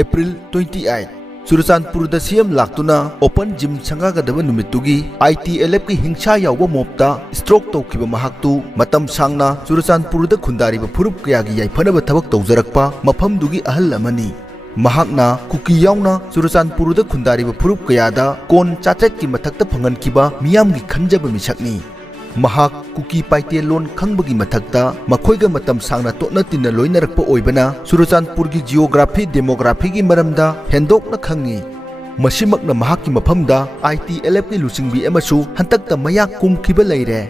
April 28 Churachandpurda CM laktuna open gym sangagadaba numittugi ITLF ki hingsa yawba mopta stroke tawkiba mahaktu matam sangna Churachandpurda khundariba phurup kayagi yaifanaba thabak tawjarakpa mafamdugi ahal amani mahakna kuki yauna Churachandpurda khundariba phurup kayada kon chachat ki mathakta phangankiba miyamgi khanjaba misakni mahak kuki paite lon khangbagi mathakta makhoiga matam sangna totna tinna loinarakpa oibana Churachandpurgi geography demography gi maramda hendokna khangi masimakna mahakki mafamda ITLF ni lusingbi emasu hantakta mayak kumkhiba leire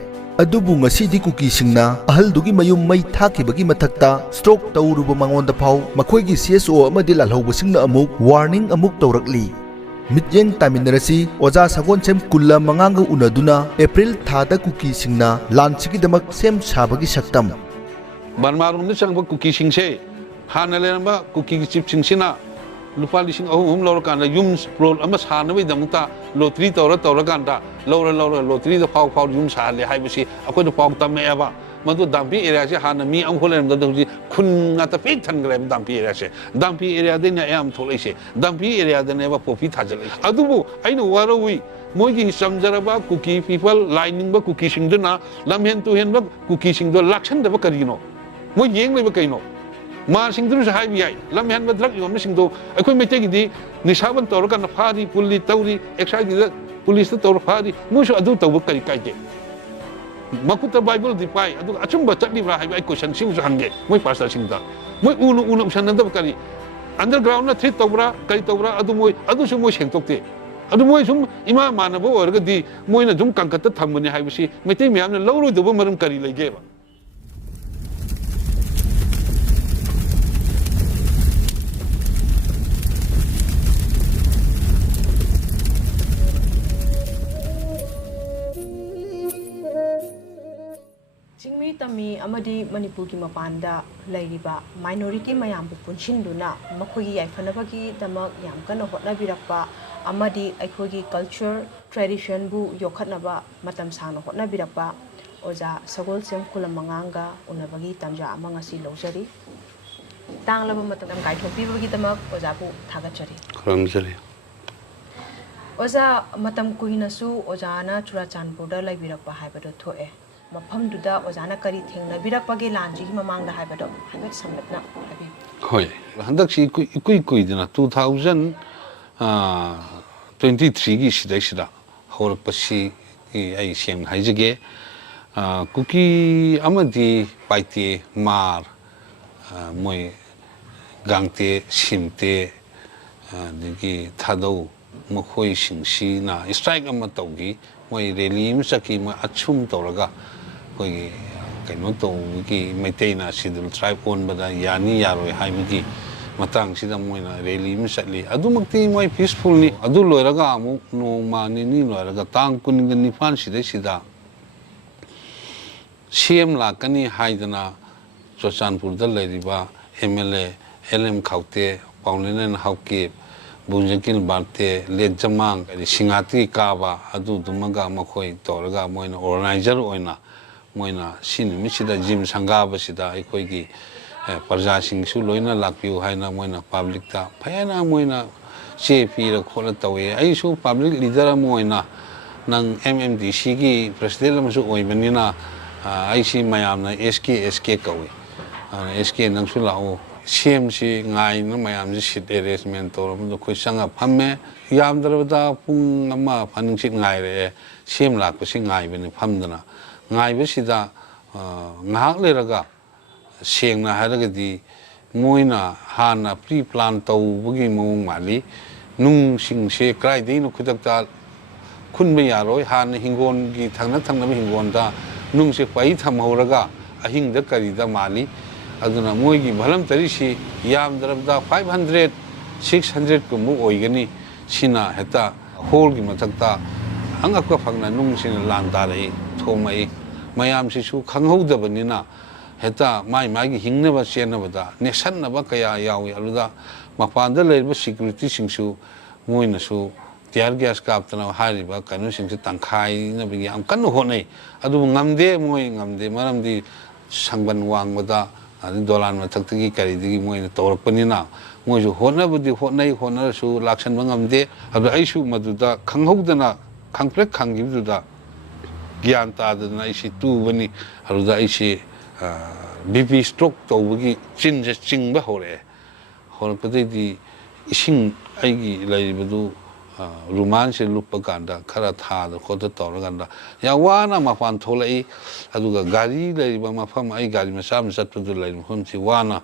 adubu ngasidi kuki singna ahaldugi mayum mai thakibagi mathakta stroke tawruba mangonda phau makhoigi CSO amadi lalhobasingna amuk warning amuk tawrakli Mityeng taminarasi oja sagon sem kulla manganga unaduna April thada kuki singna lanchigi damak sem sabagi saktam Banmarum ni sang kuki singse hana leramba kuki chip singsina lupa lising ahum lor kan yum roll ama sana wi damta lottery tawra kan da lor lottery da pau yum sa le hai bisi akoi da pau tam me ba madu dampi area se hana mi am kholen da du khun ngata pe than grem dampi area se dampi area de na am tholai se dampi area de ne ba popi thajal adubu aina warawi moigi samjaraba kuki people lining ba kuki sing na lamhen tu hen ba kuki sing do lakshan da ba karino moi yeng le ba kaino ma sing du sa hai bi ai lamhen ba drak yom sing do akoi mete gi di nisaban tor kan phari pulli tawri exercise gi police tor phari mo so adu taw ba kari kai ke Makuta Bible di pai, adu acumba cakli berah hai question sing hange, moi pastor sing da, moi ulu usan nanda kali, underground na threat tawra, kali tawra adu moi adu sum moi seng tokte, adu moi sum ima mana bo orga di moi na jum kangkata thamani hai bisi, mete miam na lawru do maram kari lege ba. Tami amadi Manipur ki mapanda lairiba minority mayam bu punchinduna makhogi yaifanabagi damak yam kana hotnabirakpa amadi aikhogi culture tradition bu yokhatnaba matam sangna hotnabirakpa oja sagol sem kulamanganga unabagi tamja amanga si lojari tanglaba matam kaithopibagi damak oja bu thagachari Kramjari oja matam kuhinasu ojana Churachandpurda laibirakpa haibado thoe Mafamduda ojana kari thengna birakpagi lanji gi mamangda haibado habek samlatna habi hoi handak si ikui dina 2023 gi sida horpasi ai siang haijege kuki amadi paite mar moi gangte simte digi thadau mokhoi singsi na strike ama tawgi moi relim saki moi achum tawraga koi kaino to ki maintain sidul tribe on bada yani yaroi haibigi matang sida moina rally mi satli adumakti moi peaceful ni adu loiraga amu no mani ni loiraga tang kuning ni fan sida CM lakani haidana Churachandpurda leiriba MLA LM khaute paulinen hauke bunjakil barte lejamang singati kaba adu dumaga makhoi toraga moina organizer oina moina sinimi sida gym sangaba sida aikoigi parja sing su loina lakpiu haina moina public ta phayana moina CP ra khola tawe ai su public leader moina nang MMDC gi president amsu oibanina ai si mayam na SK kawi SK nang su lao CM si ngai na mayam si sit arrangement to ro khoi sanga phamme yam darada pung ama phaning sit ngai re CM lak si ngai beni phamdana ngai besida ngahak leraga sengna haragadi moina hana pre plan tawbugi mong mali nung singse krai dei no khudakta khunba yaroi hana hingon gi thangna hingon da nung se pai thamhoraga ahing da kari da mali aduna moigi bhalam tarisi yam darabda 500 600 kumu oigani sina heta hol gi matakta angakwa phangna nung sina landa rei thomai mayam sisu khanghodabani heta mai gi hingnaba chenabada nesannaba kaya yawi aluda mapanda leiba security singsu moina su tiar gas kaptana hariba kanu singsu tangkhai na bi am kanu honai adu ngamde ngamde maramdi sangban wangbada adi dolan mathakti karidigi moina tawrakpanina ꯃꯣꯏꯁꯨ ꯍꯣꯠꯅꯕꯗꯤ ꯍꯣꯠꯅꯩ ꯍꯣꯠꯅꯔꯁꯨ ꯂꯥꯛꯁꯟꯕ ꯉꯝꯗꯦ ꯑꯗꯨ ꯑꯩꯁꯨ ꯃꯗꯨꯗ ꯈꯪꯍꯧꯗꯅ ꯈꯪꯄ꯭ꯔꯦꯛ ꯈꯪꯈꯤꯕꯗꯨꯗ ꯒ꯭ꯌꯥꯟ ꯇꯥꯗꯅ ꯑꯩꯁꯤ ꯇꯨꯕꯅꯤ ꯑꯗꯨꯗ ꯑꯩꯁꯤ BP ꯁ꯭ꯇ꯭ꯔꯣꯛ ꯇꯧꯕꯒꯤ ꯆꯤꯟꯁꯦ ꯆꯤꯡꯕ ꯍꯧꯔꯛꯑꯦ ꯍꯧꯔꯛꯄꯗꯩꯗꯤ ꯏꯁꯤꯡ ꯑꯩꯒꯤ ꯂꯩꯔꯤꯕꯗꯨ ꯔꯨꯃꯥꯟꯁꯦ ꯂꯨꯞꯄ ꯀꯥꯟꯗ ꯈꯔ ꯊꯥꯗ ꯈꯣꯠꯇ ꯇꯧꯔꯀꯥꯟꯗ ꯌꯥꯝ ꯋꯥꯅ ꯃꯄꯥꯟ ꯊꯣꯛꯂꯛꯏ ꯑꯗꯨꯒ ꯒꯥꯔꯤ ꯂꯩꯔꯤꯕ ꯃꯐꯝ ꯑꯩ ꯒꯥꯔꯤ ꯃꯆꯥ ꯑꯃ ꯆꯠꯄꯗꯨ ꯂꯩꯔꯤꯕ ꯃꯐꯝꯁꯤ ꯋꯥꯅ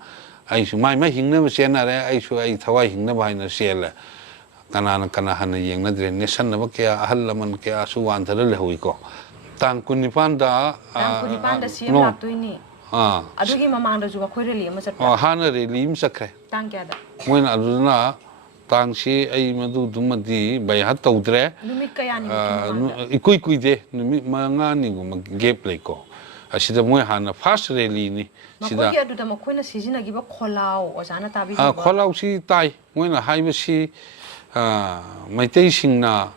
ꯑꯩꯁꯨ ꯃꯥꯏ ꯍꯤꯡꯅꯕ ꯆꯦꯟꯅꯔꯦ ꯑꯩꯁꯨ ꯑꯩ ꯊꯋꯥꯏ ꯍꯤꯡꯅꯕ ꯍꯥꯏꯅ ꯆꯦꯜꯂꯦ ꯀꯅꯥꯅ ꯀꯅꯥ ꯍꯟꯅ ꯌꯦꯡꯅꯗ꯭ꯔꯦ ꯅꯦꯠꯁꯟꯅꯕ ꯀꯌꯥ ꯑꯍꯜ ꯂꯃꯟ ꯀꯌꯥꯁꯨ ꯋꯥꯟꯊꯔ ꯂꯩꯍꯧꯏꯀꯣ ꯇꯥꯡ 19ꯗ ꯇꯥꯡ 19ꯗ CM ꯂꯥꯛꯇꯣꯏꯅꯤ ꯑꯗꯨꯒꯤ ꯃꯃꯥꯡꯗꯁꯨ ꯑꯩꯈꯣꯏ ꯔꯦꯂꯤ ꯑꯃ ꯆꯠꯄ ꯍꯥꯟꯅ ꯔꯦꯂꯤ ꯑꯃ ꯆꯠꯈ꯭ꯔꯦ ꯇꯥꯡ ꯀꯌꯥꯗ ꯃꯣꯏꯅ ꯑꯗꯨꯗꯨꯅ ꯇꯥꯡꯁꯤ ꯑꯩ ꯃꯗꯨꯗꯨꯃꯗꯤ ꯕꯩꯍꯥꯠ ꯇꯧꯗ꯭ꯔꯦ ꯅꯨꯃꯤꯠ ꯀꯌꯥꯅꯤꯃꯨꯛꯀꯤ ꯃꯃꯥꯡꯗ ꯏꯀꯨꯏ ꯀꯨꯏꯗꯦ ꯅꯨꯃꯤꯠ 5-6ꯅꯤꯒꯨꯝꯕ ꯒꯦꯞ ꯂꯩꯀꯣ ꯑꯁꯤꯗ ꯃꯣꯏ ꯍꯥꯟꯅ ꯐꯥꯔꯁ ꯔꯦꯂꯤꯅꯤ ꯃꯈꯣꯏꯒꯤ ꯑꯗꯨꯗ ꯃꯈꯣꯏꯅ ꯁꯤꯖꯤꯟꯅꯈꯤꯕ ꯈꯣꯜꯂꯥꯎ ꯑꯣꯖꯥꯅ ꯇꯥꯕꯤꯈꯤꯕ ꯈꯣꯜꯂꯥꯎꯁꯤ ꯇꯥꯏ ꯃꯣꯏꯅ ꯍꯥꯏꯕꯁꯤ ꯃꯩꯇꯩꯁꯤꯡꯅ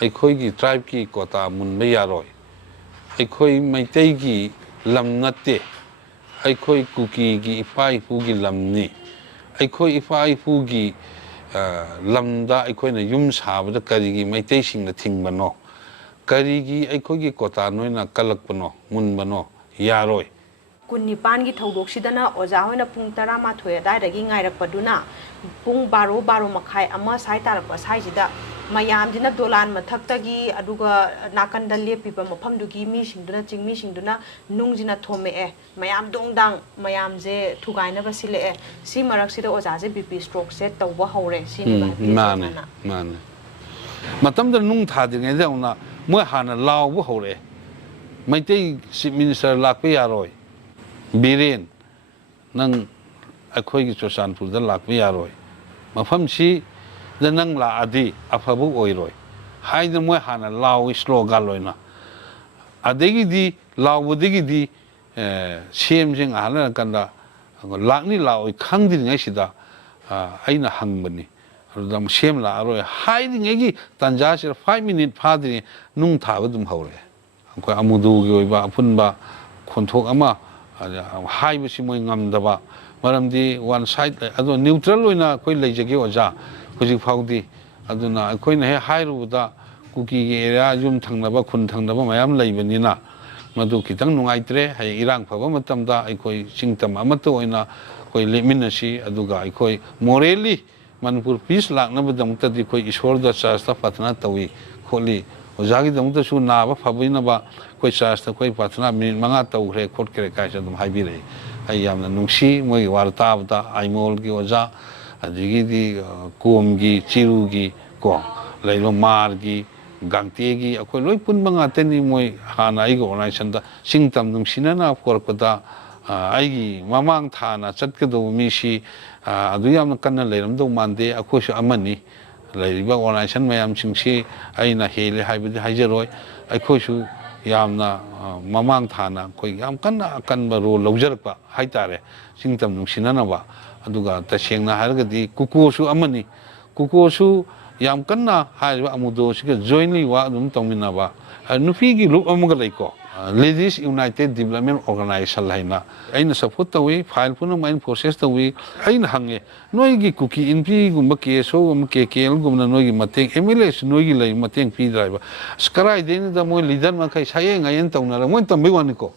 ꯑꯩꯈꯣꯏꯒꯤ ꯇ꯭ꯔꯥꯏꯕꯀꯤ ꯀꯣꯇꯥ ꯃꯨꯟꯕ ꯌꯥꯔꯣꯏ ꯑꯩꯈꯣꯏ ꯃꯩꯇꯩꯒꯤ ꯂꯝ ꯅꯠꯇꯦ ꯑꯩꯈꯣꯏ ꯀꯨꯀꯤꯒꯤ ꯏꯄꯥ ꯏꯄꯨꯒꯤ ꯂꯝꯅꯤ ꯑꯩꯈꯣꯏ ꯏꯄꯥ ꯏꯄꯨꯒꯤ ꯂꯝꯗ ꯑꯩꯈꯣꯏꯅ ꯌꯨꯝ ꯁꯥꯕꯗ ꯀꯔꯤꯒꯤ ꯃꯩꯇꯩꯁꯤꯡꯅ ꯊꯤꯡꯕꯅꯣ ꯀꯔꯤꯒꯤ ꯑꯩꯈꯣꯏꯒꯤ ꯀꯣꯇꯥ ꯅꯣꯏꯅ ꯀꯜꯂꯛꯄꯅꯣ ꯃꯨꯟꯕꯅꯣ ꯌꯥꯔꯣꯏ 19ꯒꯤ ꯊꯧꯗꯣꯛꯁꯤꯗꯅ ꯑꯣꯖꯥ ꯍꯣꯏꯅ ꯄꯨꯡ 11 ꯑꯗꯥꯏꯗꯒꯤ ꯉꯥꯏꯔꯛꯄꯗꯨꯅ ꯄꯨꯡ 12 ꯃꯈꯥꯏ 1 ꯁꯥꯏ ꯇꯥꯔꯛꯄ ꯁꯥꯏꯁꯤꯗ ꯃꯌꯥꯝꯁꯤꯅ ꯗꯣꯂꯥꯟ ꯃꯊꯛꯇꯒꯤ ꯑꯗꯨꯒ ꯅꯥꯀꯟꯗ ꯂꯦꯞꯄꯤꯕ ꯃꯐꯝꯗꯨꯒꯤ ꯃꯤꯁꯤꯡꯗꯨꯅ ꯆꯤꯡꯃꯤꯁꯤꯡꯗꯨꯅ ꯅꯨꯡꯁꯤꯅ ꯊꯣꯝꯃꯛꯑꯦ ꯃꯌꯥꯝ ꯗꯣꯡꯗꯥꯡ ꯃꯌꯥꯝꯁꯦ ꯊꯨꯒꯥꯏꯅꯕ ꯁꯤꯜꯂꯛꯑꯦ ꯁꯤ ꯃꯔꯛꯁꯤꯗ ꯑꯣꯖꯥꯁꯦ BP ꯁ꯭ꯇ꯭ꯔꯣꯛꯁꯦ ꯇꯧꯕ ꯍꯧꯔꯦ ꯁꯤꯅꯦꯕ ꯃꯥꯅꯦ ꯃꯥꯅꯦ ꯃꯇꯝꯗ ꯅꯨꯡ ꯊꯥꯗ꯭ꯔꯤꯉꯩꯗ ꯑꯃꯨꯛ ꯃꯣꯏ ꯍꯥꯟꯅ ꯂꯥꯎꯕ ꯍꯧꯔꯛꯑꯦ ꯃꯩꯇꯩ ꯆꯤꯐ ꯃꯤꯅꯤꯁꯇꯔ ꯂꯥꯛꯄ ꯌꯥꯔꯣꯏ ꯕꯤꯔꯦꯟ ꯅꯪ ꯑꯩꯈꯣꯏꯒꯤ ꯆꯨꯔꯆꯥꯟꯄꯨꯔꯗ ꯂꯥꯛꯄ ꯌꯥꯔꯣꯏ ꯃꯐꯝꯁꯤꯗ ꯅꯪ ꯂꯥꯛꯑꯗꯤ ꯑꯐꯕ ꯑꯣꯏꯔꯣꯏ ꯍꯥꯏꯗꯅ ꯃꯣꯏ ꯍꯥꯟꯅ ꯂꯥꯎꯏ ꯁ꯭ꯂꯣꯒꯥꯟ ꯑꯣꯏꯅ ꯑꯗꯒꯤꯗꯤ ꯂꯥꯎꯕꯗꯒꯤꯗꯤ ꯁꯦꯝꯁꯦ ꯉꯥꯏꯍꯥꯛ ꯂꯩꯔꯀꯥꯟꯗ ꯂꯥꯛꯅꯤ ꯂꯥꯛꯑꯣꯏ ꯈꯪꯗ꯭ꯔꯤꯉꯩꯁꯤꯗ ꯑꯩꯅ ꯍꯪꯕꯅꯤ ꯑꯗꯨꯗ ꯑꯃꯨꯛ ꯁꯦꯝ ꯂꯥꯛꯑꯔꯣꯏ ꯍꯥꯏꯔꯤꯉꯩꯒꯤ ꯇꯥꯟꯖꯥꯁꯤꯗ 5 ꯃꯤꯅꯤꯠ ꯐꯥꯗ꯭ꯔꯤꯉꯩ ꯅꯨꯡ ꯊꯥꯕ ꯑꯗꯨꯝ ꯍꯧꯔꯛꯑꯦ ꯑꯩꯈꯣꯏ ꯑꯃꯨꯗꯨꯒꯤ ꯑꯣꯏꯕ ꯑꯄꯨꯟꯕ ꯈꯣꯟꯊꯣꯛ ꯑꯃ ꯍꯥꯏꯕꯁꯤ ꯃꯣꯏ ꯉꯝꯗꯕ ꯃꯔꯝꯗꯤ ꯋꯥꯟ ꯁꯥꯏꯠ ꯑꯗꯣ ꯅ꯭ꯌꯨꯇ꯭ꯔꯦꯜ ꯑꯣꯏꯅ ꯑꯩꯈꯣꯏ ꯂꯩꯖꯒꯦ ꯑꯣꯖꯥ ꯍꯧꯖꯤꯛ ꯐꯥꯎꯗꯤ ꯑꯗꯨꯅ ꯑꯩꯈꯣꯏꯅ ꯍꯦꯛ ꯍꯥꯏꯔꯨꯕꯗ ꯀꯨꯀꯤꯒꯤ ꯑꯦꯔꯤꯌꯥ ꯌꯨꯝ ꯊꯪꯅꯕ ꯈꯨꯟ ꯊꯪꯅꯕ ꯃꯌꯥꯝ ꯂꯩꯕꯅꯤꯅ ꯃꯗꯨ ꯈꯤꯇꯪ ꯅꯨꯡꯉꯥꯏꯇ꯭ꯔꯦ ꯍꯌꯦꯡ ꯏꯔꯥꯡ ꯐꯕ ꯃꯇꯝꯗ ꯑꯩꯈꯣꯏ ꯆꯤꯡꯇꯝ ꯑꯃꯠꯇ ꯑꯣꯏꯅ ꯑꯩꯈꯣꯏ ꯂꯦꯞꯃꯤꯟꯅꯁꯤ ꯑꯗꯨꯒ ꯑꯩꯈꯣꯏ ꯃꯣꯔꯦꯜꯂꯤ ꯃꯅꯤꯄꯨꯔ ꯄꯤꯁ ꯂꯥꯛꯅꯕꯒꯤꯗꯃꯛꯇꯗꯤ ꯑꯩꯈꯣꯏ ꯏꯁꯣꯔꯗ ꯆꯔꯆꯇ ꯄ꯭ꯔꯥꯊꯅꯥ ꯇꯧꯏ ꯈꯣꯠꯂꯤ ꯑꯣꯖꯥꯒꯤꯗꯃꯛꯇꯁꯨ ꯅꯥꯕ ꯐꯕꯤꯅꯕ ꯑꯩꯈꯣꯏ ꯆꯔꯆꯇ ꯑꯩꯈꯣꯏ ꯄ꯭ꯔꯥꯊꯅꯥ ꯃꯤꯅꯤꯠ 5 ꯇꯧꯈ꯭ꯔꯦ ꯈꯣꯠꯈ꯭ꯔꯦ ꯀꯥꯏꯁꯨ ꯑꯗꯨꯝ ꯍꯥꯏꯕꯤꯔꯛꯏ ꯑꯩ ꯌꯥꯝꯅ ꯅꯨꯡꯁꯤ ꯃꯣꯏꯒꯤ ꯋꯥꯔ ꯇꯥꯕꯗ ꯑꯥꯏꯃꯣꯜꯒꯤ ꯑꯣꯖꯥ ꯑꯗꯒꯤꯗꯤ ꯀꯣꯝꯒꯤ ꯆꯤꯔꯨꯒꯤ ꯀꯣ ꯂꯩꯔꯤꯕ ꯃꯥꯔꯒꯤ ꯒꯥꯡꯇꯦꯒꯤ ꯑꯩꯈꯣꯏ ꯂꯣꯏ ꯄꯨꯟꯕ ꯉꯥꯛꯇꯅꯤ ꯃꯣꯏ ꯍꯥꯟꯅ ꯑꯩꯒꯤ ꯑꯣꯔꯒꯅꯥꯏꯖꯦꯁꯟꯗ ꯆꯤꯡꯇꯝ ꯅꯨꯡꯁꯤꯅꯅ ꯄꯣꯔꯛꯄꯗ ꯑꯩꯒꯤ ꯃꯃꯥꯡ ꯊꯥꯅ ꯆꯠꯀꯗꯧꯕ ꯃꯤꯁꯤ ꯑꯗꯨ ꯌꯥꯝꯅ ꯀꯟꯅ ꯂꯩꯔꯝꯗꯧ ꯃꯥꯟꯗꯦ ꯑꯩꯈꯣꯏꯁꯨ ꯑꯃꯅꯤ ꯂꯩꯔꯤꯕ ꯑꯣꯔꯒꯅꯥꯏꯖꯦꯁꯟ ꯃꯌꯥꯝꯁꯤꯡꯁꯤ ꯑꯩꯅ ꯍꯦꯜꯂꯦ ꯍꯥꯏꯕꯗꯤ ꯍꯥꯏꯖꯔꯣꯏ ꯑꯩꯈꯣꯏꯁꯨ ꯌꯥꯝꯅ ꯃꯃꯥꯡ ꯊꯥꯅ ꯑꯩꯈꯣꯏ ꯌꯥꯝ ꯀꯟꯅ ꯑꯀꯟꯕ ꯔꯣꯜ ꯂꯧꯖꯔꯛꯄ ꯍꯥꯏꯇꯥꯔꯦ ꯆꯤꯡꯇꯝ ꯅꯨꯡꯁꯤꯅꯅꯕ ꯑꯗꯨꯒ ꯇꯁꯦꯡꯅ ꯍꯥꯏꯔꯒꯗꯤ ꯀꯨꯀꯣꯁꯨ ꯑꯃꯅꯤ ꯀꯨꯀꯣꯁꯨ ꯌꯥꯝ ꯀꯟꯅ ꯍꯥꯏꯔꯤꯕ ꯑꯃꯨꯗꯣꯁꯤꯒ ꯖꯣꯏꯟꯂꯤ ꯋꯥꯛ ꯑꯗꯨꯝ ꯇꯧꯃꯤꯟꯅꯕ ꯅꯨꯄꯤꯒꯤ ꯂꯨꯞ ꯑꯃꯒ ꯂꯩꯀꯣ ꯂꯦꯗꯤꯁ ꯌꯨꯅꯥꯏꯇꯦꯠ ꯗꯤꯕꯂꯞꯃꯦꯟ ꯑꯣꯔꯒꯅꯥꯏꯖꯦꯁꯟ ꯍꯥꯏꯅ ꯑꯩꯅ ꯁꯄꯣꯔꯠ ꯇꯧꯏ ꯐꯥꯏꯜ ꯄꯨꯝꯅꯃꯛ ꯑꯩꯅ ꯄ꯭ꯔꯣꯁꯦꯁ ꯇꯧꯏ ꯑꯩꯅ ꯍꯪꯉꯦ ꯅꯣꯏꯒꯤ ꯀꯨꯀꯤ ꯏꯟꯄꯤꯒꯨꯝꯕ KSOꯒꯨꯝꯕ KKLꯒꯨꯝꯕꯅ ꯅꯣꯏꯒꯤ ꯃꯇꯦꯡ MLAꯁꯨ ꯅꯣꯏꯒꯤ ꯂꯩ ꯃꯇꯦꯡ ꯄꯤꯗ꯭ꯔꯥꯏꯕ ꯑꯁ ꯀꯔꯥꯏꯗꯩꯅꯣꯗ ꯃꯣꯏ ꯂꯤꯗꯔ ꯃꯈꯩ ꯁꯥꯌꯦꯡ ꯉꯥꯌꯦꯟ ꯇꯧꯅꯔꯒ ꯃꯣꯏ ꯇꯝꯕꯩ ꯋꯥꯅꯤꯀꯣ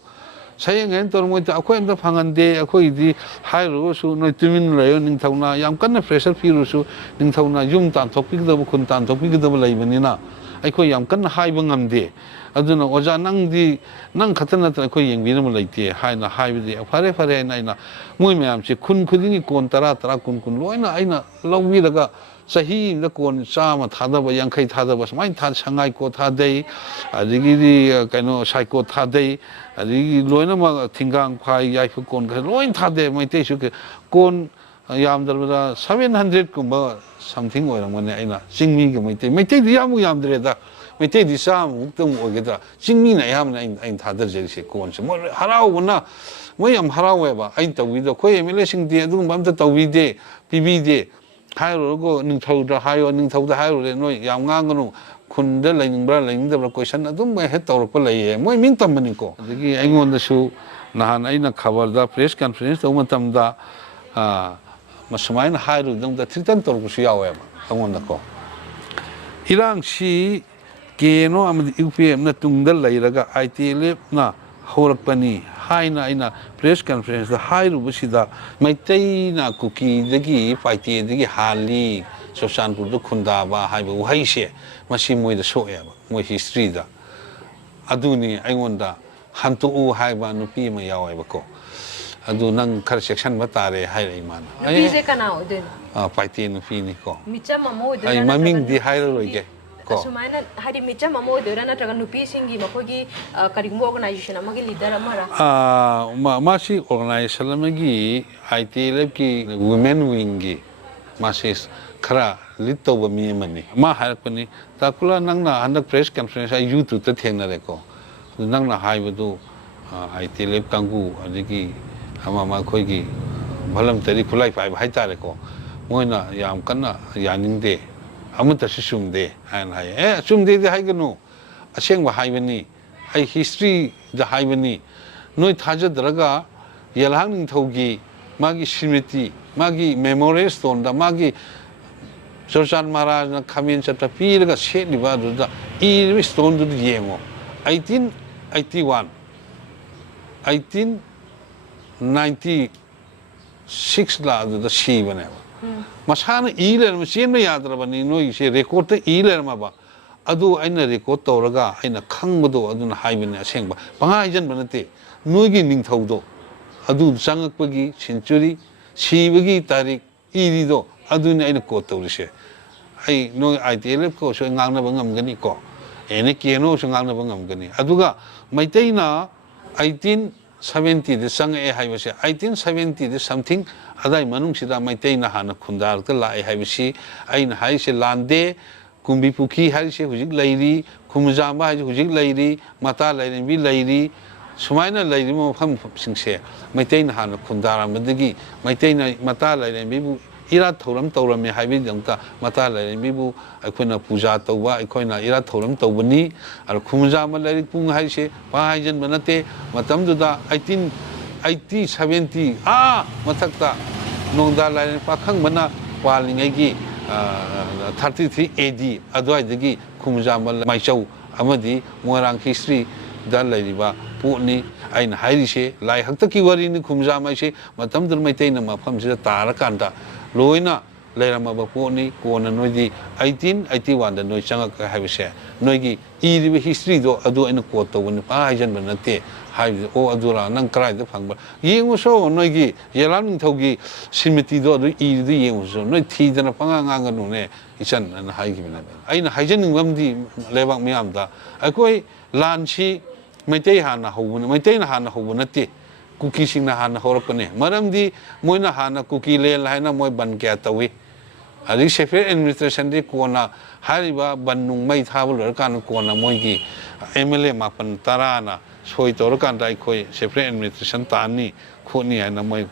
ꯁꯥꯌꯦꯡ ꯉꯥꯌꯦꯟ ꯇꯧꯔ ꯃꯣꯏ ꯑꯩꯈꯣꯏ ꯑꯝꯇ ꯐꯪꯍꯟꯗꯦ ꯑꯩꯈꯣꯏꯒꯤꯗꯤ ꯍꯥꯏꯔꯨꯔꯒꯁꯨ ꯅꯣꯏ ꯇꯨꯃꯤꯟꯅ ꯂꯩꯌꯣ ꯅꯤꯡꯊꯧꯅ ꯌꯥꯝ ꯀꯟꯅ ꯄ꯭ꯔꯦꯁꯔ ꯄꯤꯔꯨꯔꯁꯨ ꯅꯤꯡꯊꯧꯅ ꯌꯨꯝ ꯇꯥꯟꯊꯣꯛꯄꯤꯒꯗꯕ ꯈꯨꯟ ꯇꯥꯟꯊꯣꯛꯄꯤꯒꯗꯕ ꯂꯩꯕꯅꯤꯅ ꯑꯩꯈꯣꯏ ꯌꯥꯝ ꯀꯟꯅ ꯍꯥꯏꯕ ꯉꯝꯗꯦ ꯑꯗꯨꯅ ꯑꯣꯖꯥ ꯅꯪꯗꯤ ꯅꯪ ꯈꯛꯇ ꯅꯠꯇꯅ ꯑꯩꯈꯣꯏ ꯌꯦꯡꯕꯤꯅꯕ ꯂꯩꯇꯦ ꯍꯥꯏꯅ ꯍꯥꯏꯕꯗꯤ ꯐꯔꯦ ꯐꯔꯦ ꯍꯥꯏꯅ ꯑꯩꯅ ꯃꯣꯏ ꯃꯌꯥꯝꯁꯦ ꯈꯨꯟ ꯈꯨꯗꯤꯡꯒꯤ ꯀꯣꯟ 10 10 10 ꯂꯣꯏꯅ ꯑꯩꯅ ꯂꯧꯕꯤꯔꯒ ꯆꯍꯤ ꯑꯃꯗ ꯀꯣꯟ 100 ꯊꯥꯗꯕ 50 ꯊꯥꯗꯕ ꯁꯨꯃꯥꯏꯅ ꯁꯉꯥꯏꯀꯣꯠ ꯊꯥꯗꯩ ꯑꯗꯒꯤꯗꯤ ꯀꯩꯅꯣ ꯁꯥꯏꯀꯣꯠ ꯊꯥꯗꯩ ꯑꯗꯒꯤ ꯂꯣꯏꯅꯃꯛ ꯊꯤꯡꯒꯥꯡ ꯐꯥꯏ ꯌꯥꯏꯐ ꯀꯣꯟ ꯈꯔ ꯂꯣꯏ ꯊꯥꯗꯩ ꯃꯩꯇꯩꯁꯨ ꯀꯣꯟ ꯌꯥꯝꯗ꯭ꯔꯕꯗ 700ꯀꯨꯝꯕ ꯁꯝꯊꯤꯡ ꯑꯣꯏꯔꯝꯒꯅꯤ ꯑꯩꯅ ꯆꯤꯡꯃꯤꯒ ꯃꯩꯇꯩꯗꯤ ꯌꯥꯝꯗ꯭ꯔꯦꯗ ꯃꯩꯇꯩꯗꯤ 100ꯃꯨꯛꯇꯪ ꯑꯣꯏꯒꯗ꯭ꯔꯥ ꯆꯤꯡꯃꯤꯅ ꯑꯌꯥꯝꯕꯅ ꯑꯩꯅ ꯊꯥꯗꯖꯔꯤꯁꯦ ꯀꯣꯟꯁꯦ ꯃꯣꯏ ꯍꯔꯥꯎꯕꯅ ꯃꯣꯏ ꯌꯥꯝ ꯍꯔꯥꯎꯋꯦꯕ ꯑꯩꯅ ꯇꯧꯕꯤꯗꯣ ꯑꯩꯈꯣꯏ MLAꯁꯤꯡꯗꯤ ꯑꯗꯨꯒꯨꯝꯕ ꯑꯝꯇ ꯇꯧꯕꯤꯗꯦ ꯄꯤꯕꯤꯗꯦ ꯍꯥꯏꯔꯨꯔꯒ ꯅꯤꯡꯊꯧꯗ ꯍꯥꯏꯌꯣ ꯅꯤꯡꯊꯧꯗ ꯍꯥꯏꯔꯨꯔꯦ ꯅꯣꯏ ꯌꯥꯝ ꯉꯥꯡꯒꯅꯨ ꯈꯨꯟꯗ ꯂꯩꯅꯤꯡꯕ꯭ꯔꯥ ꯂꯩꯅꯤꯡꯗꯕ꯭ꯔꯥ ꯀꯣꯏꯁꯟ ꯑꯗꯨꯝ ꯍꯦꯛ ꯇꯧꯔꯛꯄ ꯂꯩꯌꯦ ꯃꯣꯏ ꯃꯤꯡ ꯇꯝꯕꯅꯤꯀꯣ ꯑꯗꯒꯤ ꯑꯩꯉꯣꯟꯗꯁꯨ ꯅꯍꯥꯟ ꯑꯩꯅ ꯈꯕꯔꯗ ꯄ꯭ꯔꯦꯁ ꯀꯟꯐꯔꯦꯟꯁ ꯇꯧꯕ ꯃꯇꯝꯗ ꯃꯁꯨꯃꯥꯏꯅ ꯍꯥꯏꯔꯨꯗꯪꯗ ꯊ꯭ꯔꯤꯇꯟ ꯇꯧꯔꯛꯄꯁꯨ ꯌꯥꯎꯋꯦꯕ ꯑꯩꯉꯣꯟꯗꯀꯣ ꯏꯔꯥꯡꯁꯤ ꯀꯦꯅꯣ ꯑꯃꯗꯤ ꯌꯨ ꯄꯤ ꯑꯦꯐꯅ ꯇꯨꯡꯗ ꯂꯩꯔꯒ ITLFꯅ ꯍꯧꯔꯛꯄꯅꯤ ꯍꯥꯏꯅ ꯑꯩꯅ ꯄ꯭ꯔꯦꯁ ꯀꯟꯐꯔꯦꯟꯁꯇ ꯍꯥꯏꯔꯨꯕꯁꯤꯗ ꯃꯩꯇꯩꯅ ꯀꯨꯀꯤꯗꯒꯤ ꯄꯥꯏꯇꯦꯗꯒꯤ ꯍꯥꯜꯂꯤ ꯆꯨꯔꯆꯥꯟꯄꯨꯔꯗ ꯈꯨꯟꯗꯥꯕ ꯍꯥꯏꯕ ꯋꯥꯍꯩꯁꯦ ꯃꯁꯤ ꯃꯣꯏꯗ ꯁꯣꯛꯑꯦꯕ ꯃꯣꯏ ꯍꯤꯁꯇ꯭ꯔꯤꯗ ꯑꯗꯨꯅꯤ ꯑꯩꯉꯣꯟꯗ ꯍꯟꯇꯣꯛꯎ ꯍꯥꯏꯕ ꯅꯨꯄꯤ ꯑꯃ ꯌꯥꯎꯋꯦꯕꯀꯣ ꯑꯗꯨ ꯅꯪ ꯈꯔ ꯆꯦꯛꯁꯤꯟꯕ ꯇꯥꯔꯦ ꯍꯥꯏꯔꯛꯏ ꯃꯥꯅ ꯅꯨꯄꯤꯁꯦ ꯀꯅꯥ ꯑꯣꯏꯗꯣꯏꯅꯣ ꯄꯥꯏꯇꯦ ꯅꯨꯄꯤꯅꯤꯀꯣ ꯃꯤꯆꯝ ꯑꯃ ꯑꯩ ꯑꯣꯏꯗꯣꯏꯔꯥ ꯃꯃꯤꯡꯗꯤ ꯍꯥꯏꯔꯔꯣꯏꯒꯦ ꯀꯣ ꯑꯁꯨꯃꯥꯏꯅ ꯍꯥꯏꯗꯤ ꯃꯤꯆꯝ ꯑꯃ ꯑꯣꯏꯗꯣꯏꯔꯥ ꯅꯠꯇ꯭ꯔꯒ ꯅꯨꯄꯤꯁꯤꯡꯒꯤ ꯃꯈꯣꯏꯒꯤ ꯀꯔꯤꯒꯨꯝꯕ ꯑꯣꯔꯒꯅꯥꯏꯖꯦꯁꯟ ꯑꯃꯒꯤ ꯂꯤꯗꯔ ꯑꯃꯔꯥ ꯃꯥꯁꯤ ꯑꯣꯔꯒꯅꯥꯏꯖꯦꯁꯟ ꯑꯃꯒꯤ ITLFꯀꯤ ꯋꯨꯃꯦꯟ ꯋꯤꯡꯒꯤ ꯃꯥꯁꯤꯈꯔ ꯂꯤꯗ ꯇꯧꯕ ꯃꯤ ꯑꯃꯅꯤ ꯃꯥ ꯍꯥꯏꯔꯛꯄꯅꯤ ꯇꯥꯀꯨꯂꯥ ꯅꯪꯅ ꯍꯟꯗꯛ ꯄ꯭ꯔꯦꯁ ꯀꯟꯐꯔꯦꯟꯁ ꯑꯩ ꯌꯨꯇ꯭ꯌꯨꯕꯇ ꯊꯦꯡꯅꯔꯦꯀꯣ ꯑꯗꯨ ꯅꯪꯅ ꯍꯥꯏꯕꯗꯨ ITLF ꯀꯥꯡꯕꯨ ꯑꯗꯒꯤ ꯑꯃ ꯑꯩꯈꯣꯏꯒꯤ ꯚꯣꯂꯨꯟꯇꯔꯤ ꯈꯨꯠꯂꯥꯏ ꯄꯥꯏꯕ ꯍꯥꯏꯇꯥꯔꯦꯀꯣ ꯃꯣꯏꯅ ꯌꯥꯝ ꯀꯟꯅ ꯌꯥꯅꯤꯡꯗꯦ ꯑꯃꯠꯇꯁꯨ ꯆꯨꯝꯗꯦ ꯍꯥꯏꯅ ꯍꯥꯏꯌꯦ ꯆꯨꯝꯗꯦꯗꯤ ꯍꯥꯏꯒꯅꯨ ꯑꯁꯦꯡꯕ ꯍꯥꯏꯕꯅꯤ ꯑꯩ ꯍꯤꯁꯇ꯭ꯔꯤꯗ ꯍꯥꯏꯕꯅꯤ ꯅꯣꯏ ꯊꯥꯖꯗ꯭ꯔꯒ ꯌꯦꯜꯍꯥꯡ ꯅꯤꯡꯊꯧꯒꯤ ꯃꯥꯒꯤ ꯁ꯭ꯔꯤꯃꯤꯇꯤ ꯃꯥꯒꯤ ꯃꯦꯃꯣꯔꯤꯌꯦꯜ ꯁ꯭ꯇꯣꯟꯗ ꯃꯥꯒꯤ ꯆꯨꯔꯆꯥꯟ ꯃꯍꯥꯔꯥꯖꯅ ꯈꯥꯃꯦꯟ ꯆꯠꯄ ꯄꯤꯔꯒ ꯁꯦꯠꯂꯤꯕ ꯑꯗꯨꯗ ꯏꯔꯤꯕ ꯁ꯭ꯇꯣꯟꯗꯨꯗ ꯌꯦꯡꯉꯣ 1881 1896ला ꯑꯗꯨꯗ ꯁꯤꯕꯅꯦꯕ ꯃꯁꯥꯅ ꯏ ꯂꯩꯔꯝꯕ ꯆꯦꯟꯕ ꯌꯥꯗ꯭ꯔꯕꯅꯤ ꯅꯣꯏꯒꯤꯁꯦ ꯔꯦꯀꯣꯔꯗꯇ ꯏ ꯂꯩꯔꯝꯃꯕ ꯑꯗꯨ ꯑꯩꯅ ꯔꯦꯀꯣꯔꯗ ꯇꯧꯔꯒ ꯑꯩꯅ ꯈꯪꯕꯗꯣ ꯑꯗꯨꯅ ꯍꯥꯏꯕꯅꯦ ꯑꯁꯦꯡꯕ ꯄꯪꯍꯥꯏ ꯍꯥꯏꯖꯟꯕ ꯅꯠꯇꯦ ꯅꯣꯏꯒꯤ ꯅꯤꯡꯊꯧꯗꯣ ꯑꯗꯨ ꯆꯪꯉꯛꯄꯒꯤ ꯁꯦꯟꯆꯨꯔꯤ ꯁꯤꯕꯒꯤ ꯇꯥꯔꯤꯛ ꯏꯔꯤꯗꯣ ꯑꯗꯨꯅꯤ ꯑꯩꯅ ꯀꯣꯠ ꯇꯧꯔꯤꯁꯦ ꯑꯩ ꯅꯣꯏ ITLFꯀꯁꯨ ꯉꯥꯡꯅꯕ ꯉꯝꯒꯅꯤꯀꯣ ꯑꯦꯅꯤ ꯀꯦꯅꯣꯁꯨ ꯉꯥꯡꯅꯕ ꯉꯝꯒꯅꯤ ꯑꯗꯨꯒ ꯃꯩꯇꯩꯅ 1870ꯗ ꯆꯪꯉꯛꯑꯦ ꯍꯥꯏꯕꯁꯦ 1870ꯗ ꯁꯝꯊꯤꯡ ꯑꯗꯥꯏ ꯃꯅꯨꯡꯁꯤꯗ ꯃꯩꯇꯩꯅ ꯍꯥꯟꯅ ꯈꯨꯟꯗꯥꯔꯛꯇ ꯂꯥꯛꯑꯦ ꯍꯥꯏꯕꯁꯤ ꯑꯩꯅ ꯍꯥꯏꯔꯤꯁꯦ ꯂꯥꯟꯗꯦ ꯀꯨꯝꯕꯤ ꯄꯨꯈ꯭ꯔꯤ ꯍꯥꯏꯔꯤꯁꯦ ꯍꯧꯖꯤꯛ ꯂꯩꯔꯤ ꯈꯨꯃꯨꯖꯥꯝꯕ ꯍꯥꯏꯁꯦ ꯍꯧꯖꯤꯛ ꯂꯩꯔꯤ ꯃꯇꯥ ꯂꯥꯏꯔꯦꯝꯕꯤ ꯂꯩꯔꯤ ꯁꯨꯃꯥꯏꯅ ꯂꯩꯔꯤꯕ ꯃꯐꯝꯁꯤꯡꯁꯦ ꯃꯩꯇꯩꯅ ꯍꯥꯟꯅ ꯈꯨꯟꯗꯥꯔꯝꯕꯗꯒꯤ ꯃꯩꯇꯩꯅ ꯃꯇꯥ ꯂꯥꯏꯔꯦꯝꯕꯤꯕꯨ ꯏꯔꯥꯠ ꯊꯧꯔꯝ ꯇꯧꯔꯝꯃꯦ ꯍꯥꯏꯕꯒꯤꯗꯃꯛꯇ ꯃꯇꯥ ꯂꯥꯏꯔꯦꯝꯕꯤꯕꯨ ꯑꯩꯈꯣꯏꯅ ꯄꯨꯖꯥ ꯇꯧꯕ ꯑꯩꯈꯣꯏꯅ ꯏꯔꯥꯠ ꯊꯧꯔꯝ ꯇꯧꯕꯅꯤ ꯑꯗꯨ ꯈꯨꯃꯨꯖꯥꯝꯕ ꯂꯥꯏꯔꯤꯛ ꯄꯨꯡ ꯍꯥꯏꯁꯦ ꯍꯥꯏꯖꯟꯕ ꯅꯠꯇꯦ ꯃꯇꯝꯗꯨꯗ 1880 70 ꯃꯊꯛꯇ ꯅꯣꯡꯗꯥ ꯂꯥꯏꯔꯦꯟ ꯄꯥꯈꯪꯕꯅ ꯄꯥꯜꯂꯤꯉꯩꯒꯤ 33 AD ꯑꯗꯨꯋꯥꯏꯗꯒꯤ ꯈꯨꯃꯨꯖꯥꯝꯕ ꯃꯥꯏꯆꯧ ꯑꯃꯗꯤ ꯃꯣꯏꯔꯥꯡ ꯍꯤꯁꯇ꯭ꯔꯤꯗ ꯂꯩꯔꯤꯕ ꯄꯣꯠꯅꯤ ꯑꯩꯅ ꯍꯥꯏꯔꯤꯁꯦ ꯂꯥꯏ ꯍꯛꯇꯛꯀꯤ ꯋꯥꯔꯤꯅꯤ ꯈꯨꯃꯨꯖꯥꯝꯕ ꯍꯥꯏꯁꯦ ꯃꯇꯝꯗꯨꯗ ꯃꯩꯇꯩꯅ ꯃꯐꯝꯁꯤꯗ ꯇꯥꯔꯀꯥꯟꯗ ꯂꯣꯏꯅ ꯂꯩꯔꯝꯃꯕ ꯄꯣꯠꯅꯤ ꯀꯣꯟꯅ ꯅꯣꯏꯗꯤ 1881ꯗ ꯅꯣꯏ ꯆꯪꯉꯛꯀ ꯍꯥꯏꯕꯁꯦ ꯅꯣꯏꯒꯤ ꯏꯔꯤꯕ ꯍꯤꯁꯇ꯭ꯔꯤꯗꯣ ꯑꯗꯨ ꯑꯩꯅ ꯀꯣꯠ ꯇꯧꯕꯅꯤ ꯍꯥꯏꯖꯟꯕ ꯅꯠꯇꯦ ꯍꯥꯏꯕꯗꯤ ꯑꯣ ꯑꯗꯨꯔꯥ ꯅꯪ ꯀꯗꯥꯏꯗ ꯐꯪꯕ ꯌꯦꯡꯉꯨꯁꯣ ꯅꯣꯏꯒꯤ ꯌꯦꯂꯥꯝ ꯅꯤꯡꯊꯧꯒꯤ ꯁꯤꯃꯤꯇꯤꯗꯣ ꯑꯗꯨ ꯏꯔꯤꯗꯨ ꯌꯦꯡꯉꯨꯁꯣ ꯅꯣꯏ ꯊꯤꯗꯅ ꯄꯉꯥꯡ ꯉꯥꯡꯒꯅꯨꯅꯦ ꯏꯆꯟ ꯑꯅ ꯍꯥꯏꯈꯤꯕꯅꯦ ꯑꯩꯅ ꯍꯥꯏꯖꯅꯤꯡꯕ ꯑꯃꯗꯤ ꯂꯩꯕꯥꯛ ꯃꯤꯌꯥꯝꯗ ꯑꯩꯈꯣꯏ ꯂꯥꯟꯁꯤ ꯃꯩꯇꯩ ꯍꯥꯟꯅ ꯍꯧꯕꯅꯤ ꯃꯩꯇꯩꯅ ꯍꯥꯟꯅ ꯍꯧꯕ ꯅꯠꯇꯦ ꯀꯨꯀꯤꯁꯤꯡꯅ ꯍꯥꯟꯅ ꯍꯧꯔꯛꯄꯅꯦ ꯃꯔꯝꯗꯤ ꯃꯣꯏꯅ ꯍꯥꯟꯅ ꯀꯨꯀꯤ ꯂꯦꯟ ꯍꯥꯏꯅ ꯃꯣꯏ ꯕꯟ ꯀꯌꯥ ꯇꯧꯏ ꯑꯗꯒꯤ ꯁꯦꯐꯤꯌꯔ ꯑꯦꯗꯃꯤꯅꯤꯁꯇ꯭ꯔꯦꯁꯟꯗꯤ ꯀꯣꯟꯅ ꯍꯥꯏꯔꯤꯕ ꯕꯟ ꯅꯨꯡ ꯃꯩ ꯊꯥꯕ ꯂꯣꯏꯔꯀꯥꯟꯗ ꯀꯣꯟꯅ ꯃꯣꯏꯒꯤ MLA 9 10ꯅ ꯁꯣꯏ ꯇꯧꯔꯀꯥꯟꯗ ꯑꯩꯈꯣꯏ ꯁꯦꯐꯤꯌꯔ ꯑꯦꯗꯃꯤꯅꯤꯁꯇ꯭ꯔꯦꯁꯟ ꯇꯥꯅꯤ ꯈꯣꯠꯅꯤ ꯍꯥꯏꯅ ꯃꯣꯏ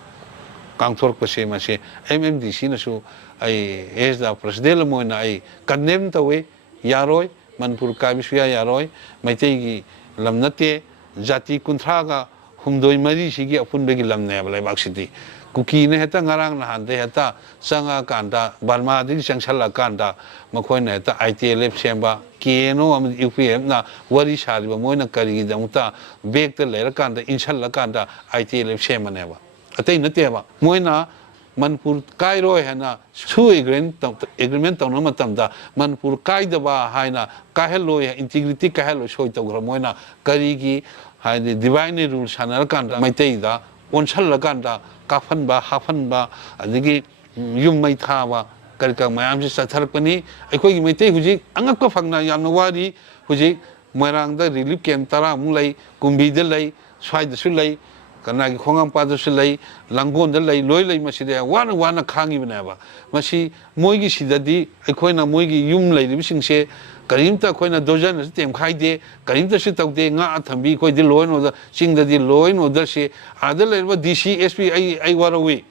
ꯀꯥꯡꯊꯣꯔꯛꯄꯁꯦ ꯃꯁꯦ MMDCꯅꯁꯨ ꯑꯩ ꯑꯦꯁ ꯗ ꯄ꯭ꯔꯁꯤꯗꯦꯟ ꯑꯃ ꯑꯣꯏꯅ ꯑꯩ ꯀꯟꯗꯦꯝ ꯇꯧꯏ ꯌꯥꯔꯣꯏ ꯃꯅꯤꯄꯨꯔ ꯀꯥꯏꯕ ꯌꯥꯔꯣꯏ ꯃꯩꯇꯩꯒꯤ ꯂꯝ ꯅꯠꯇꯦ ꯖꯥꯇꯤ 34ꯁꯤꯒꯤ ꯑꯄꯨꯟꯕꯒꯤ ꯂꯝꯅꯦꯕ ꯂꯩꯕꯥꯛꯁꯤꯗꯤ ꯀꯨꯀꯤꯅ ꯍꯦꯛꯇ ꯉꯔꯥꯡ ꯅꯍꯥꯟꯗ ꯍꯦꯛꯇ ꯆꯪꯉꯛꯀꯥꯟꯗ ꯕꯔꯃꯥꯗꯒꯤ ꯆꯪꯁꯜꯂꯛꯀꯥꯟꯗ ꯃꯈꯣꯏꯅ ꯍꯦꯛꯇ ITLF ꯁꯦꯝꯕ KNO ꯑꯃꯗꯤ UPFꯅ ꯋꯥꯔꯤ ꯁꯥꯔꯤꯕ ꯃꯣꯏꯅ ꯀꯔꯤꯒꯤꯗꯃꯛꯇ ꯕꯦꯛꯇ ꯂꯩꯔꯀꯥꯟꯗ ꯏꯟꯁꯜꯂꯀꯥꯟꯗ ITLF ꯁꯦꯝꯕꯅꯦꯕ ꯑꯇꯩ ꯅꯠꯇꯦꯕ ꯃꯣꯏꯅ ꯃꯅꯤꯄꯨꯔ ꯀꯥꯏꯔꯣꯏ ꯍꯥꯏꯅ ꯑꯦꯒ꯭ꯔꯤꯃꯦꯟ ꯇꯧꯅꯕ ꯃꯇꯝꯗ ꯃꯅꯤꯄꯨꯔ ꯀꯥꯏꯗꯕ ꯍꯥꯏꯅ ꯀꯥꯏꯍꯜꯂꯣꯏ ꯏꯟꯇꯤꯒ꯭ꯔꯤꯇꯤ ꯀꯥꯏꯍꯜꯂꯣꯏ ꯁꯣꯏ ꯇꯧꯈ꯭ꯔ ꯃꯣꯏꯅ ꯀꯔꯤꯒꯤ ꯍꯥꯏꯗꯤ ꯗꯤꯚꯥꯏꯟ ꯔꯨꯜ ꯁꯥꯟꯅꯔꯀꯥꯟꯗ ꯃꯩꯇꯩꯗ ꯑꯣꯟꯁꯜꯂꯀꯥꯟꯗ ꯀꯥꯞꯍꯟꯕ ꯍꯥꯞꯍꯟꯕ ꯑꯗꯒꯤ ꯌꯨꯝ ꯃꯩ ꯊꯥꯕ ꯀꯔꯤ ꯃꯌꯥꯝꯁꯤ ꯆꯠꯊꯔꯛꯄꯅꯤ ꯑꯩꯈꯣꯏꯒꯤ ꯃꯩꯇꯩ ꯍꯧꯖꯤꯛ ꯑꯉꯛꯄ ꯐꯪꯅ ꯌꯥꯝꯅ ꯋꯥꯔꯤ ꯍꯧꯖꯤꯛ ꯃꯣꯏꯔꯥꯡꯗ ꯔꯤꯂꯤꯐ ꯀꯦꯝꯞ 10ꯃꯨꯛ ꯂꯩ ꯀꯨꯝꯕꯤꯗ ꯂꯩ ꯁ꯭ꯋꯥꯏꯗꯁꯨ ꯂꯩ ꯀꯅꯥꯒꯤ ꯈꯣꯡꯉꯥꯝꯄꯥꯠꯇꯁꯨ ꯂꯩ ꯂꯥꯡꯒꯣꯜꯗ ꯂꯩ ꯂꯣꯏ ꯂꯩ ꯃꯁꯤꯗ ꯋꯥꯅ ꯋꯥꯅ ꯈꯥꯡꯉꯤꯕꯅꯦꯕ ꯃꯁꯤ ꯃꯣꯏꯒꯤ ꯁꯤꯗꯗꯤ ꯑꯩꯈꯣꯏꯅ ꯃꯣꯏꯒꯤ ꯌꯨꯝ ꯂꯩꯔꯤꯕꯁꯤꯡꯁꯦ ꯀꯔꯤꯝꯇ ꯑꯩꯈꯣꯏꯅ ꯗꯣꯖꯟꯅꯁꯨ ꯇꯦꯝꯈꯥꯏꯗꯦ ꯀꯔꯤꯝꯇꯁꯨ ꯇꯧꯗꯦ ꯉꯥꯛꯑ ꯊꯝꯕꯤ ꯑꯩꯈꯣꯏꯗꯤ ꯂꯣ ꯑꯦꯟ ꯑꯣꯔꯗꯔ ꯆꯤꯡꯗꯗꯤ ꯂꯣ ꯑꯦꯟ ꯑꯣꯔꯗꯔꯁꯤ ꯑꯥꯗ ꯂꯩꯔꯤꯕ DC SP ꯑꯩ ꯋꯥꯔꯧꯏ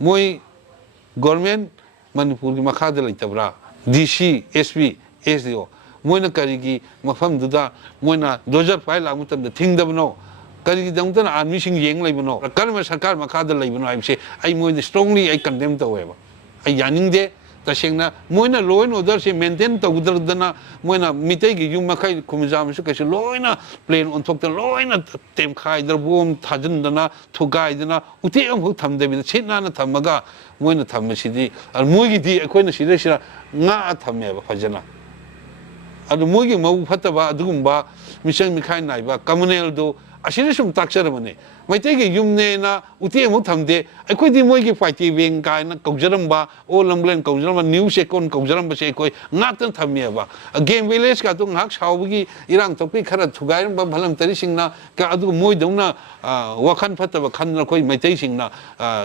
ꯃꯣꯏ ꯒꯣꯔꯃꯦꯟ ꯃꯅꯤꯄꯨꯔꯒꯤ ꯃꯈꯥꯗ ꯂꯩꯇꯕ꯭ꯔꯥ DC SP SDO ꯃꯣꯏꯅ ꯀꯔꯤꯒꯤ ꯃꯐꯝꯗꯨꯗ ꯃꯣꯏꯅ ꯗꯣꯖꯔ ꯄꯥꯏ ꯂꯥꯛꯄ ꯃꯇꯝꯗ ꯊꯤꯡꯗꯕꯅꯣ ꯀꯔꯤꯒꯤꯗꯃꯛꯇ ꯑꯥꯔꯃꯤꯁꯤꯡ ꯌꯦꯡ ꯂꯩꯕꯅꯣ ꯀꯔꯝꯕ ꯁꯔꯀꯥꯔ ꯃꯈꯥꯗ ꯂꯩꯕꯅꯣ ꯍꯥꯏꯕꯁꯦ ꯑꯩ ꯃꯣꯏꯗ ꯁ꯭ꯇꯔꯣꯡꯂꯤ ꯑꯩ ꯀꯟꯗꯦꯝ ꯇꯧꯋꯦꯕ ꯑꯩ ꯌꯥꯅꯤꯡꯗꯦ ꯇꯁꯦꯡꯅ ꯃꯣꯏꯅ ꯂꯣ ꯑꯦꯟ ꯑꯣꯔꯗꯔꯁꯦ ꯃꯦꯟꯇꯦꯟ ꯇꯧꯗ꯭ꯔꯗꯅ ꯃꯣꯏꯅ ꯃꯤꯇꯩꯒꯤ ꯌꯨꯝ ꯃꯈꯩ ꯈꯨꯃꯖꯥꯃꯁꯨ ꯀꯩꯁꯨ ꯂꯣꯏꯅ ꯄ꯭ꯂꯦꯟ ꯑꯣꯟꯊꯣꯛꯇꯅ ꯂꯣꯏꯅ ꯇꯦꯝꯈꯥꯏꯗꯅ ꯕꯣꯝ ꯊꯥꯖꯤꯟꯗꯅ ꯊꯨꯒꯥꯏꯗꯅ ꯎꯇꯦꯛ ꯑꯃꯐꯥꯎ ꯊꯝꯗꯕꯤꯗ ꯁꯤꯠ ꯅꯥꯟꯅ ꯊꯝꯃꯒ ꯃꯣꯏꯅ ꯊꯝꯕꯁꯤꯗꯤ ꯃꯣꯏꯒꯤꯗꯤ ꯑꯩꯈꯣꯏꯅ ꯁꯤꯗꯩꯁꯤꯗ ꯉꯥꯛꯑ ꯊꯝꯃꯦꯕ ꯐꯖꯅ ꯑꯗꯨ ꯃꯣꯏꯒꯤ ꯃꯕꯨꯛ ꯐꯠꯇꯕ ꯑꯗꯨꯒꯨꯝꯕ ꯃꯤꯆꯪ ꯃꯤꯈꯥꯏ ꯅꯥꯏꯕ ꯀꯝꯃꯨꯅꯦꯜꯗꯨ ꯑꯁꯤꯗ ꯁꯨꯝ ꯇꯥꯛꯆꯔꯕꯅꯤ ꯃꯩꯇꯩꯒꯤ ꯌꯨꯝꯅꯦꯅ ꯎꯇꯦꯛ ꯑꯃꯨꯛ ꯊꯝꯗꯦ ꯑꯩꯈꯣꯏꯗꯤ ꯃꯣꯏꯒꯤ ꯄꯥꯏꯇꯦꯕꯦꯡ ꯀꯥꯏꯅ ꯀꯧꯖꯔꯝꯕ ꯑꯣꯜ ꯂꯝꯕ꯭ꯂꯦꯟ ꯀꯧꯖꯔꯝꯕ ꯅ꯭ꯌꯨ ꯆꯦꯀꯣꯟ ꯀꯧꯖꯔꯝꯕꯁꯦ ꯑꯩꯈꯣꯏ ꯉꯥꯛꯇꯅ ꯊꯝꯃꯦꯕ ꯒꯦꯝ ꯚꯤꯂꯦꯖꯀꯥꯗꯣ ꯉꯥꯏꯍꯥꯛ ꯁꯥꯎꯕꯒꯤ ꯏꯔꯥꯡ ꯊꯣꯛꯄꯒꯤ ꯈꯔ ꯊꯨꯒꯥꯏꯔꯝꯕ ꯚꯂꯟꯇꯔꯤꯁꯤꯡꯅ ꯑꯗꯨꯒ ꯃꯣꯏꯗꯧꯅ ꯋꯥꯈꯜ ꯐꯠꯇꯕ ꯈꯟꯗꯅ ꯑꯩꯈꯣꯏ ꯃꯩꯇꯩꯁꯤꯡꯅ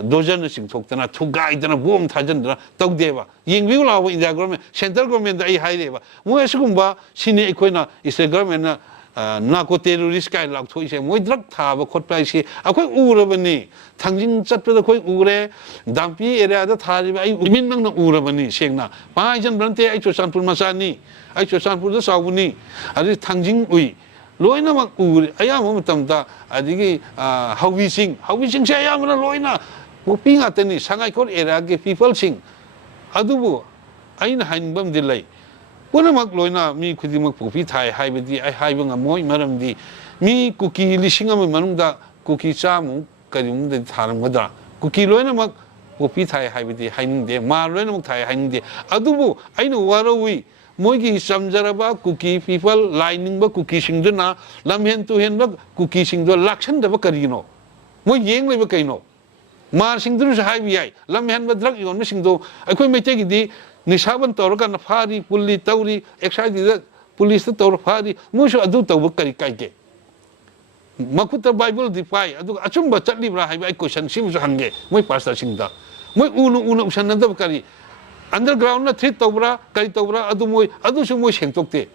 ꯗꯣꯖꯟꯅ ꯆꯤꯡꯊꯣꯛꯇꯅ ꯊꯨꯒꯥꯏꯗꯅ ꯕꯣꯝ ꯊꯥꯖꯤꯟꯗꯅ ꯇꯧꯗꯦꯕ ꯌꯦꯡꯕꯤꯌꯨ ꯂꯥꯎꯕ ꯏꯟꯗꯤꯌꯥ ꯒꯣꯔꯃꯦꯟ ꯁꯦꯟꯇ꯭ꯔꯦꯜ ꯒꯣꯔꯃꯦꯟꯗ ꯑꯩ ꯍꯥꯏꯔꯦꯕ ꯃꯣꯏ ꯑꯁꯤꯒꯨꯝꯕ ꯁꯤꯅꯤ ꯑꯩꯈꯣꯏꯅ ꯏꯁꯇꯦꯠ ꯒꯣꯔꯃꯦꯟꯅ ꯅꯥꯔꯀꯣ ꯇꯦꯔꯣꯔꯤꯁ ꯀꯥꯏꯅ ꯂꯥꯎꯊꯣꯛꯏꯁꯦ ꯃꯣꯏ ꯗ꯭ꯔꯒ ꯊꯥꯕ ꯈꯣꯠꯄ ꯍꯥꯏꯁꯦ ꯑꯩꯈꯣꯏ ꯎꯔꯕꯅꯤ ꯊꯥꯡꯖꯤꯡ ꯆꯠꯄꯗ ꯑꯩꯈꯣꯏ ꯎꯔꯦ ꯗꯥꯝꯄꯤ ꯑꯦꯔꯤꯌꯥꯗ ꯊꯥꯔꯤꯕ ꯑꯩ ꯏꯃꯤꯠꯃꯛꯅ ꯎꯔꯕꯅꯤ ꯁꯦꯡꯅ ꯄꯪꯍꯥꯏꯖꯟꯕ ꯅꯠꯇꯦ ꯑꯩ ꯆꯨꯔꯆꯥꯟꯄꯨꯔ ꯃꯆꯥꯅꯤ ꯑꯩ ꯆꯨꯔꯆꯥꯟꯄꯨꯔꯗ ꯆꯥꯎꯕꯅꯤ ꯑꯗꯨꯗꯩ ꯊꯥꯡꯖꯤꯡ ꯎꯏ ꯂꯣꯏꯅꯃꯛ ꯎꯔꯦ ꯑꯌꯥꯝꯕ ꯃꯇꯝꯗ ꯑꯗꯒꯤ ꯍꯧꯕꯤꯁꯤꯡꯁꯦ ꯑꯌꯥꯝꯕꯅ ꯂꯣꯏꯅ ꯄꯣꯄꯤ ꯉꯥꯛꯇꯅꯤ ꯁꯉꯥꯏꯈꯣꯜ ꯑꯦꯔꯤꯌꯥꯒꯤ ꯄꯤꯄꯜꯁꯤꯡ ꯑꯗꯨꯕꯨ ꯑꯩꯅ ꯍꯥꯏꯅꯤꯡꯕ ꯑꯃꯗꯤ ꯂꯩ ꯄꯨꯝꯅꯃꯛ ꯂꯣꯏꯅ ꯃꯤ ꯈꯨꯗꯤꯡꯃꯛ ꯄꯣꯄꯤ ꯊꯥꯏ ꯍꯥꯏꯕꯗꯤ ꯑꯩ ꯍꯥꯏꯕ ꯉꯝꯃꯣꯏ ꯃꯔꯝꯗꯤ ꯃꯤ ꯀꯨꯀꯤ 1,000 ꯃꯅꯨꯡꯗ ꯀꯨꯀꯤ 100ꯃꯨꯛ ꯀꯔꯤꯃꯨꯛꯇꯗꯤ ꯊꯥꯔꯝꯒꯗ꯭ꯔꯥ ꯀꯨꯀꯤ ꯂꯣꯏꯅꯃꯛ ꯄꯣꯄꯤ ꯊꯥꯏ ꯍꯥꯏꯕꯗꯤ ꯍꯥꯏꯅꯤꯡꯗꯦ ꯃꯥ ꯂꯣꯏꯅꯃꯛ ꯊꯥꯏ ꯍꯥꯏꯅꯤꯡꯗꯦ ꯑꯗꯨꯕꯨ ꯑꯩꯅ ꯋꯥꯔꯧꯏ ꯃꯣꯏꯒꯤ ꯆꯝꯖꯔꯕ ꯀꯨꯀꯤ ꯄꯤꯄꯜ ꯂꯥꯏ ꯅꯤꯡꯕ ꯀꯨꯀꯤꯁꯤꯡꯗꯨꯅ ꯂꯝꯍꯦꯟ ꯇꯨꯍꯦꯟꯕ ꯀꯨꯀꯤꯁꯤꯡꯗꯣ ꯂꯥꯛꯁꯟꯗꯕ ꯀꯔꯤꯒꯤꯅꯣ ꯃꯣꯏ ꯌꯦꯡ ꯂꯩꯕ ꯀꯩꯅꯣ ꯃꯥꯔꯁꯤꯡꯗꯨꯅꯁꯨ ꯍꯥꯏꯕ ꯌꯥꯏ ꯂꯝꯍꯦꯟꯕ ꯗ꯭ꯔꯒ ꯌꯣꯟꯕꯁꯤꯡꯗꯣ ꯑꯩꯈꯣꯏ ꯃꯩꯇꯩꯒꯤꯗꯤ ꯅꯤꯁꯥꯕꯟ ꯇꯧꯔꯀꯥꯟꯗ ꯐꯥꯔꯤ ꯄꯨꯜꯂꯤ ꯇꯧꯔꯤ ꯑꯦꯛꯁꯥꯏꯗꯤꯗ ꯄꯨꯂꯤꯁꯇ ꯇꯧꯔ ꯐꯥꯔꯤ ꯃꯣꯏꯁꯨ ꯑꯗꯨ ꯇꯧꯕ ꯀꯔꯤ ꯀꯥꯏꯒꯦ ꯃꯈꯨꯠꯇ ꯕꯥꯏꯕꯜꯗꯤ ꯄꯥꯏ ꯑꯗꯨꯒ ꯑꯆꯨꯝꯕ ꯆꯠꯂꯤꯕ꯭ꯔꯥ ꯍꯥꯏꯕ ꯑꯩ ꯀꯣꯏꯁꯟ ꯁꯤꯃꯁꯨ ꯍꯪꯒꯦ ꯃꯣꯏ ꯄꯥꯁꯇꯔꯁꯤꯡꯗ ꯃꯣꯏ ꯎꯅ ꯎꯁꯟꯅꯗꯕ ꯀꯔꯤ ꯑꯟꯗꯔꯒ꯭ꯔꯥꯎꯟꯗ ꯊ꯭ꯔꯤꯠ ꯇꯧꯕ꯭ꯔꯥ ꯀꯔꯤ ꯇꯧꯕ꯭ꯔꯥ ꯑꯗꯨꯁꯨ ꯃꯣꯏ ꯁꯦꯡꯗꯣꯛꯇꯦ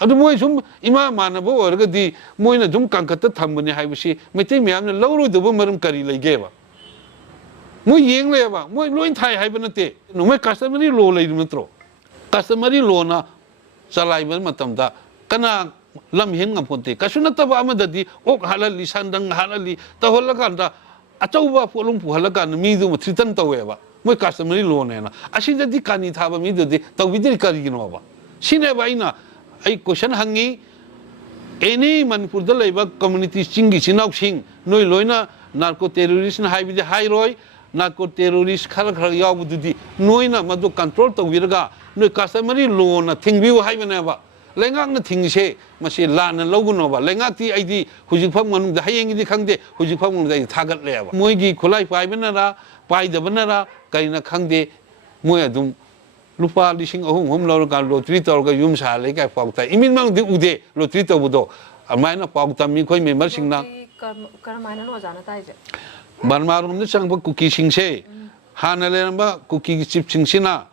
ꯑꯗꯨ ꯃꯣꯏ ꯁꯨꯝ ꯏꯃꯥ ꯃꯥꯟꯅꯕ ꯑꯣꯏꯔꯒꯗꯤ ꯃꯣꯏꯅ ꯁꯨꯝ ꯀꯥꯡꯀꯠꯇ ꯊꯝꯕꯅꯤ ꯍꯥꯏꯕꯁꯤ ꯃꯩꯇꯩ ꯃꯌꯥꯝꯅ ꯂꯧꯔꯣꯏꯗꯕ ꯃꯔꯝ ꯀꯔꯤ ꯂꯩꯒꯦꯕ ꯃꯣꯏ ꯌꯦꯡ ꯂꯩꯌꯦꯕ ꯃꯣꯏ ꯂꯣꯏ ꯊꯥꯏ ꯍꯥꯏꯕ ꯅꯠꯇꯦ ꯃꯣꯏ ꯀꯁꯇꯃꯔꯤ ꯂꯣ ꯂꯩꯔꯤ ꯅꯠꯇ꯭ꯔꯣ ꯀꯁꯇꯃꯔꯤ ꯂꯣꯅ ꯆꯂꯥꯏꯕ ꯃꯇꯝꯗ ꯀꯅꯥ ꯂꯝ ꯍꯦꯟ ꯉꯝꯄꯣꯟꯇꯦ ꯀꯩꯁꯨ ꯅꯠꯇꯕ ꯑꯃꯗꯗꯤ ꯑꯣꯛ ꯍꯥꯠꯍꯜꯂꯤ ꯁꯟꯗꯪ ꯍꯥꯠꯍꯜꯂꯤ ꯇꯧꯍꯜꯂꯀꯥꯟꯗ ꯑꯆꯧꯕ ꯄꯣꯠꯂꯨꯝ ꯄꯨꯍꯜꯂꯀꯥꯟꯗ ꯃꯤꯗꯨ ꯊ꯭ꯔꯤꯇꯟ ꯇꯧꯋꯦꯕ ꯃꯣꯏ ꯀꯁꯇꯃꯔꯤ ꯂꯣꯅꯦꯅ ꯑꯁꯤꯗꯗꯤ ꯀꯥꯅꯤ ꯊꯥꯕ ꯃꯤꯗꯨꯗꯤ ꯇꯧꯕꯤꯗ꯭ꯔꯤ ꯀꯔꯤꯒꯤꯅꯣꯕ ꯁꯤꯅꯦꯕ ꯑꯩ ꯀꯣꯏꯁꯟ ꯍꯪꯉꯤ ꯑꯦꯅꯤ ꯃꯅꯤꯄꯨꯔꯗ ꯂꯩꯕ ꯀꯝꯃꯨꯅꯤꯇꯤ ꯆꯤꯡꯒꯤ ꯏꯆꯤꯜ ꯏꯅꯥꯎꯁꯤꯡ ꯅꯣꯏ ꯂꯣꯏꯅ ꯅꯥꯔꯀꯣ ꯇꯦꯔꯣꯔꯤꯁꯅ ꯍꯥꯏꯕꯗꯤ ꯍꯥꯏꯔꯣꯏ ꯅꯥꯔꯀꯣ ꯇꯦꯔꯣꯔꯤꯁ ꯈꯔ ꯌꯥꯎꯕꯗꯨꯗꯤ ꯅꯣꯏꯅ ꯃꯗꯨ ꯀꯟꯇ꯭ꯔꯣꯜ ꯇꯧꯕꯤꯔꯒ ꯅꯣꯏ ꯀꯁꯇꯃꯔꯤ ꯂꯣꯅ ꯊꯤꯡꯕꯤꯌꯨ ꯍꯥꯏꯕꯅꯦꯕ ꯂꯩꯉꯥꯛꯅ ꯊꯤꯡꯉꯤꯁꯦ ꯃꯁꯤ ꯂꯥꯟꯅ ꯂꯧꯒꯅꯣꯕ ꯂꯩꯉꯥꯛꯇꯤ ꯑꯩꯗꯤ ꯍꯧꯖꯤꯛꯐꯥꯎ ꯃꯅꯨꯡꯗ ꯍꯌꯦꯡꯒꯤꯗꯤ ꯈꯪꯗꯦ ꯍꯧꯖꯤꯛꯐꯥꯎ ꯃꯅꯨꯡꯗ ꯑꯩ ꯊꯥꯒꯠꯂꯦꯕ ꯃꯣꯏꯒꯤ ꯈꯨꯠꯂꯥꯏ ꯄꯥꯏꯕꯅꯔꯥ ꯄꯥꯏꯗꯕꯅꯔꯥ ꯀꯔꯤꯅ ꯈꯪꯗꯦ ꯃꯣꯏ ꯑꯗꯨꯝ ꯂꯨꯄꯥ 3,000 ꯂꯧꯔꯀꯥꯟꯗ ꯂꯣꯇ꯭ꯔꯤ ꯇꯧꯔꯒ ꯌꯨꯝ ꯁꯥꯍꯜꯂꯦ ꯀꯥꯏ ꯄꯥꯎ ꯇꯥꯏ ꯏꯃꯤꯠꯃꯛꯅꯗꯤ ꯎꯗꯦ ꯂꯣꯇ꯭ꯔꯤ ꯇꯧꯕꯗꯣ ꯑꯗꯨꯃꯥꯏꯅ ꯄꯥꯎ ꯇꯝꯃꯤ ꯑꯩꯈꯣꯏ ꯃꯦꯝꯕꯔꯁꯤꯡꯅ ꯀꯔꯝꯍꯥꯏꯅ ꯑꯣꯖꯥꯅ ꯇꯥꯏꯁꯦ ꯕꯔꯃꯥꯔꯣꯝꯗ ꯆꯪꯕ ꯀꯨꯀꯤꯁꯤꯡꯁꯦ ꯍꯥꯟꯅ ꯂꯩꯔꯝꯕ ꯀꯨꯀꯤꯒꯤ ꯆꯤꯞꯁꯤꯡꯁꯤꯅ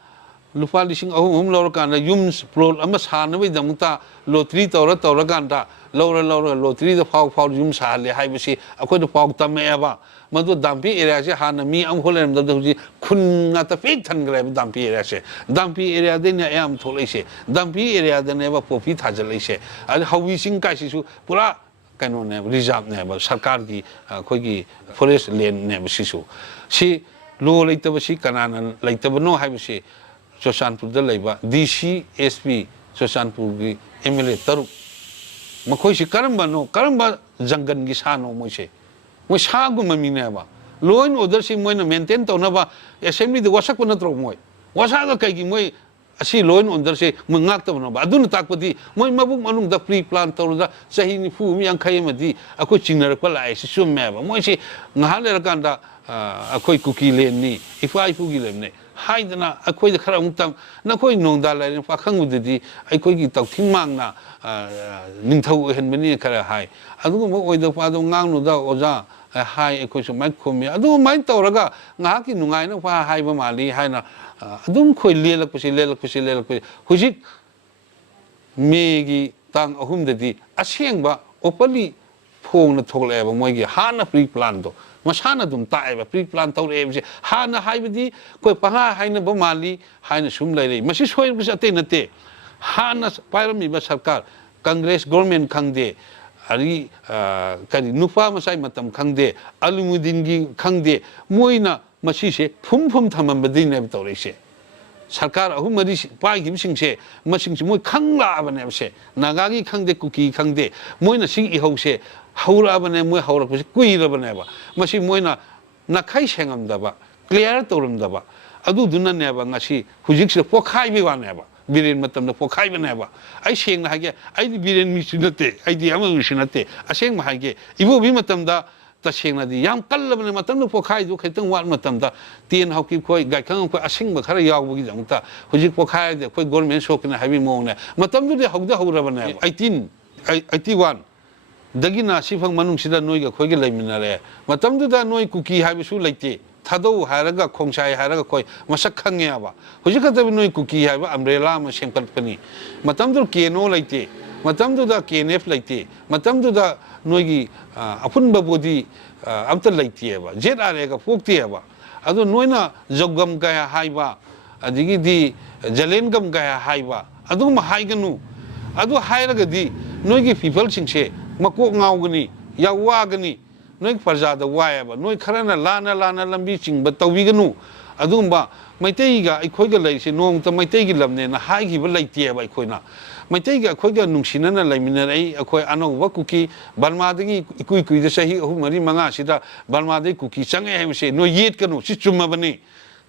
ꯂꯨꯄꯥ 3,000 ꯂꯧꯔꯀꯥꯟꯗ ꯌꯨꯝ ꯄ꯭ꯂꯣꯠ ꯑꯃ ꯁꯥꯅꯕꯒꯤꯗꯃꯛꯇ ꯂꯣꯇ꯭ꯔꯤ ꯇꯧꯔꯀꯥꯟꯗ ꯂꯧꯔꯒ ꯂꯣꯇ꯭ꯔꯤꯗ ꯐꯥꯎ ꯌꯨꯝ ꯁꯥꯍꯜꯂꯦ ꯍꯥꯏꯕꯁꯤ ꯑꯩꯈꯣꯏꯗ ꯄꯥꯎ ꯇꯝꯃꯛꯑꯦꯕ ꯃꯗꯨ ꯗꯥꯝꯄꯤ ꯑꯦꯔꯤꯌꯥꯁꯦ ꯍꯥꯟꯅ ꯃꯤ ꯑꯃꯐꯥꯎ ꯂꯩꯔꯝꯗꯕꯗ ꯍꯧꯖꯤꯛ ꯈꯨꯟ ꯉꯥꯛꯇ ꯄꯤꯛ ꯊꯟꯈ꯭ꯔꯦꯕ ꯗꯥꯝꯄꯤ ꯑꯦꯔꯤꯌꯥꯁꯦ ꯗꯥꯝꯄꯤ ꯑꯦꯔꯤꯌꯥꯗꯩꯅꯦ ꯑꯌꯥꯝꯕ ꯊꯣꯛꯂꯛꯏꯁꯦ ꯗꯥꯝꯄꯤ ꯑꯦꯔꯤꯌꯥꯗꯅꯦꯕ ꯄꯣꯄꯤ ꯊꯥꯖꯤꯜꯂꯛꯏꯁꯦ ꯑꯗꯩ ꯍꯧꯕꯤ ꯆꯤꯡ ꯀꯥꯏꯁꯤꯁꯨ ꯄꯨꯔꯥ ꯀꯩꯅꯣꯅꯦꯕ ꯔꯤꯖꯥꯕꯅꯦꯕ ꯁꯔꯀꯥꯔꯒꯤ ꯑꯩꯈꯣꯏꯒꯤ ꯐꯣꯔꯦꯁ ꯂꯦꯟꯅꯦꯕ ꯁꯤꯁꯨ ꯁꯤ ꯂꯣ ꯂꯩꯇꯕꯁꯤ ꯀꯅꯥꯅ ꯂꯩꯇꯕꯅꯣ ꯍꯥꯏꯕꯁꯤ ꯆꯨꯔꯆꯥꯟꯄꯨꯔꯗ ꯂꯩꯕ DC SP ꯆꯨꯔꯆꯥꯟꯄꯨꯔꯒꯤ MLA 3 ꯃꯈꯣꯏꯁꯤ ꯀꯔꯝꯕ ꯖꯪꯒꯟꯒꯤ ꯁꯥꯅꯣ ꯃꯣꯏꯁꯦ ꯃꯣꯏ ꯁꯥꯒꯨꯝꯕ ꯃꯤꯅꯦꯕ ꯂꯣ ꯑꯦꯟ ꯑꯣꯔꯗꯔꯁꯤ ꯃꯣꯏꯅ ꯃꯦꯟꯇꯦꯟ ꯇꯧꯅꯕ ꯑꯦꯁꯦꯝꯕ꯭ꯂꯤꯗ ꯋꯥꯁꯛꯄ ꯅꯠꯇ꯭ꯔꯣ ꯃꯣꯏ ꯋꯥꯁꯛꯑꯒ ꯀꯩꯒꯤ ꯃꯣꯏ ꯑꯁꯤ ꯂꯣ ꯑꯦꯟ ꯑꯣꯔꯗꯔꯁꯦ ꯃꯣꯏ ꯉꯥꯛꯇꯕꯅꯣꯕ ꯑꯗꯨꯅ ꯇꯥꯛꯄꯗꯤ ꯃꯣꯏ ꯃꯕꯨꯛ ꯃꯅꯨꯡꯗ ꯄ꯭ꯔꯤ ꯄ꯭ꯂꯥꯟ ꯇꯧꯔꯒ ꯆꯍꯤ 40-50 ꯑꯃꯗꯤ ꯑꯩꯈꯣꯏ ꯆꯤꯡꯅꯔꯛꯄ ꯂꯥꯛꯏꯁꯤ ꯆꯨꯝꯃꯦꯕ ꯃꯣꯏꯁꯤ ꯉꯥꯏꯍꯥꯛ ꯂꯩꯔꯀꯥꯟꯗ ꯑꯩꯈꯣꯏ ꯀꯨꯀꯤ ꯂꯦꯟꯅꯤ ꯏꯄꯥ ꯏꯄꯨꯒꯤ ꯂꯦꯟꯅꯤ ꯍꯥꯏꯗꯅ ꯑꯩꯈꯣꯏꯗ ꯈꯔ ꯑꯃꯨꯛꯇꯪ ꯅꯈꯣꯏ ꯅꯣꯡꯗꯥ ꯂꯥꯏꯔꯦꯟ ꯄꯥꯈꯪꯕꯗꯗꯤ ꯑꯩꯈꯣꯏꯒꯤ ꯇꯧꯊꯤꯡ ꯃꯥꯡꯅ ꯅꯤꯡꯊꯧ ꯑꯣꯏꯍꯟꯕꯅꯤ ꯈꯔ ꯍꯥꯏ ꯑꯗꯨꯒꯨꯝꯕ ꯑꯣꯏꯗꯕ ꯄꯥꯗꯣ ꯉꯥꯡꯅꯨꯗ ꯑꯣꯖꯥ ꯍꯥꯏ ꯑꯩꯈꯣꯏꯁꯨ ꯁꯨꯃꯥꯏꯅ ꯈꯨꯝꯃꯤ ꯑꯗꯨꯃꯥꯏꯅ ꯇꯧꯔꯒ ꯉꯥꯏꯍꯥꯛꯀꯤ ꯅꯨꯡꯉꯥꯏꯅꯕ ꯍꯥꯏꯕ ꯃꯥꯜꯂꯤ ꯍꯥꯏꯅ ꯑꯗꯨꯝ ꯑꯩꯈꯣꯏ ꯂꯦꯜꯂꯛꯄꯁꯤ ꯍꯧꯖꯤꯛ ꯃꯦꯒꯤ ꯇꯥꯡ 3ꯗꯗꯤ ꯑꯁꯦꯡꯕ ꯑꯣꯄꯟꯂꯤ ꯐꯣꯡꯅ ꯊꯣꯛꯂꯛꯑꯦꯕ ꯃꯣꯏꯒꯤ ꯍꯥꯟꯅ ꯄ꯭ꯔꯤ ꯄ꯭ꯂꯥꯟꯗꯣ ꯃꯁꯥꯅ ꯑꯗꯨꯝ ꯇꯥꯛꯑꯦꯕ ꯄ꯭ꯔꯤ ꯄ꯭ꯂꯥꯟ ꯇꯧꯔꯛꯑꯦꯕꯁꯦ ꯍꯥꯟꯅ ꯍꯥꯏꯕꯗꯤ ꯑꯩꯈꯣꯏ ꯄꯪꯍꯥ ꯍꯥꯏꯅꯕ ꯃꯥꯜꯂꯤ ꯍꯥꯏꯅ ꯁꯨꯝ ꯂꯩꯔꯛꯏ ꯃꯁꯤ ꯁꯣꯏꯕꯁꯤ ꯑꯇꯩ ꯅꯠꯇꯦ ꯍꯥꯟꯅ ꯄꯥꯏꯔꯝꯃꯤꯕ ꯁꯔꯀꯥꯔ ꯀꯪꯒ꯭ꯔꯦꯁ ꯒꯣꯔꯃꯦꯟ ꯈꯪꯗꯦ ari kari nupa masai matam khangde alumudin gi khangde moina masi se phum thamam badin ne tawre se sarkar ahum mari pai gi sing se masing se moi khangla bane se naga gi khangde kuki khangde moina sing I hau se haura bane moi haura ko se kuira bane ba masi moina nakhai sengam da ba clear torum da ba adu dunna ne ba ngasi hujik se pokhai bi wa ne ba biren matam da pokhai ba ne ba ai seng na hage ai di biren mi sunate ai di ama sunate aseng ma hage ibu bi matam da ta seng na di yam kallabane matam da pokhai du khaitang wat matam da tien hauki khoi gai khang ko asing ba khara yaw bu gi jang ta hujik pokhai de khoi government sok na habi mong ne matam du de hauda haura ba ne 81 dagina sifang manung sida noi ga khoi ge laiminare matam du da noi kuki habi su laite thadou haraga khongsai haraga koi masak khange aba hujika da noi kuki haba umbrella ma sengpat pani matam dur keno laite matam du da KNF laite matam du da noi gi apun babodi amta laite aba ZRA ga pokti aba adu noina jogam ga haiba adigi di jalengam ga haiba adu ma haiganu adu hairaga di noi gi people singse makok ngaugani yawagani noi parjada wayaba noi kharana lana lambi chingba tawiganu adumba maitei ga ikhoi ga laise nong ta maitei gi lamne na hai gi ba laite ba ikhoi na maitei ga khoi ga nungsinana laimina ai akhoi anau ba kuki balma dagi ikui da sahi ahum mari manga sida balma dagi kuki change hemse noi yet kanu si chumma bani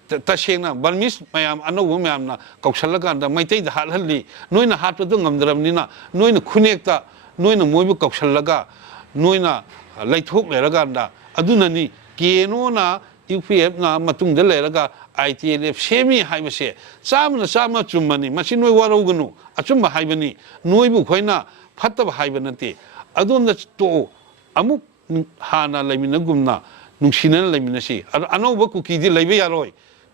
ta sengna balmis mayam anau mayam na kaushalaga da maitei da halhalli noi na hat du ngamdramni na noi na khunekta noi na moibu kaushalaga noi na laithok leraganda adunani keno na UPF na matung de leraga ITLF semi haibase sama chumani masi noi warogunu achumba haibani noibu khoina phattaba haibanate adonda to amuk hana laiminagumna nungsinan laiminasi anoba kuki di laibe yaroi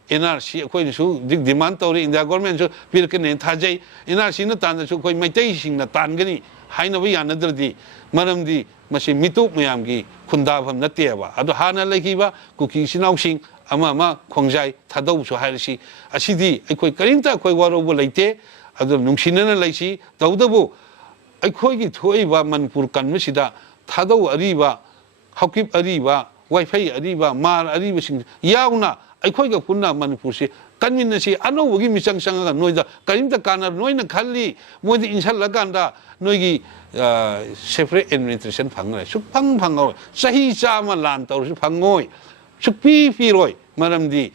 NRC khoi su dik demand tawri India government su pirkene thajai NRC na tan su khoi maitai singna tangani hainaba yanadradi maramdi masi mituk mayam gi khundabam nateba adu hana lekiba kuki sinausing ama khongjai thadau su hairisi asidi aikoi karinta khoi warobu leite adu nungsinana leisi tawdabu aikoi gi thoiba manpur kanmisida thadau ariba hakip ariba wifi ariba mar ariba sing yauna aikoi ga punna manpur se kanminasi anowgi michang sanga noida karinta kana noina khalli modi inshallaganda noigi separate administration phangre supang phangoi sahi chama lan tawr su phangoi supi firoi maramdi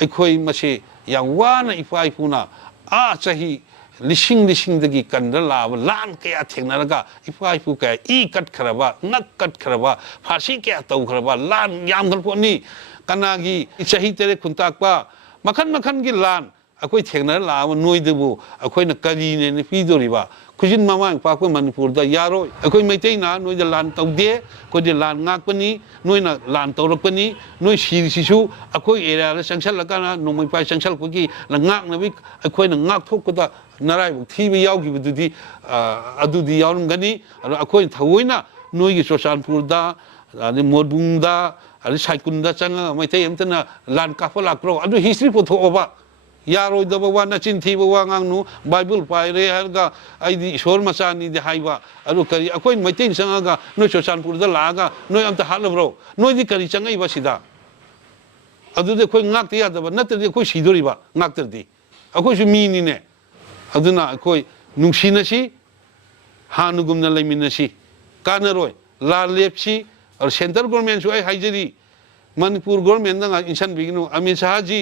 aikoi mase yawana ifai puna a sahi lising dagi kandra lab lan kaya thengnaraga ifai pu kaya I kat kharaba nak kat kharaba phasi kaya taw kharaba lan yam galponi kanagi sahi tere khuntakpa makhan gi lan akoi thengna lawa noidebu akoi na kari ne pidoriba khujin mamang pakpa manipur da yaroi akoi maitei na noi da lan tawde ko de lan ngakpani noi na lan tawrakpani noi sisu akoi area la sangsal lakana nomai pai sangsal ko gi la ngak na bi akoi na ngak thok ko da narai bu thibi yawgi bududi adudi yawrum gani akoi thawoina noi gi Churachandpur da ani modbung da ali saikunda changa maitei amtana lan kapala kro adu history po thoba yaroi da bawa na chinthi bawa ngangnu bible paire harga aidi ishor machani de haiba adu kari akoi maitei sanga ga no Churachandpur da laga noi amta halabro noi di kari changai basida adu de khoi ngak tiya da na de khoi sidori ba ngak terdi akoi su mi ni ne aduna akoi nungsinasi hanugumna laiminasi kanaroi la lepsi और central government जो हाइजरी Manipur government ना इंसान बिगनो अमित शाह जी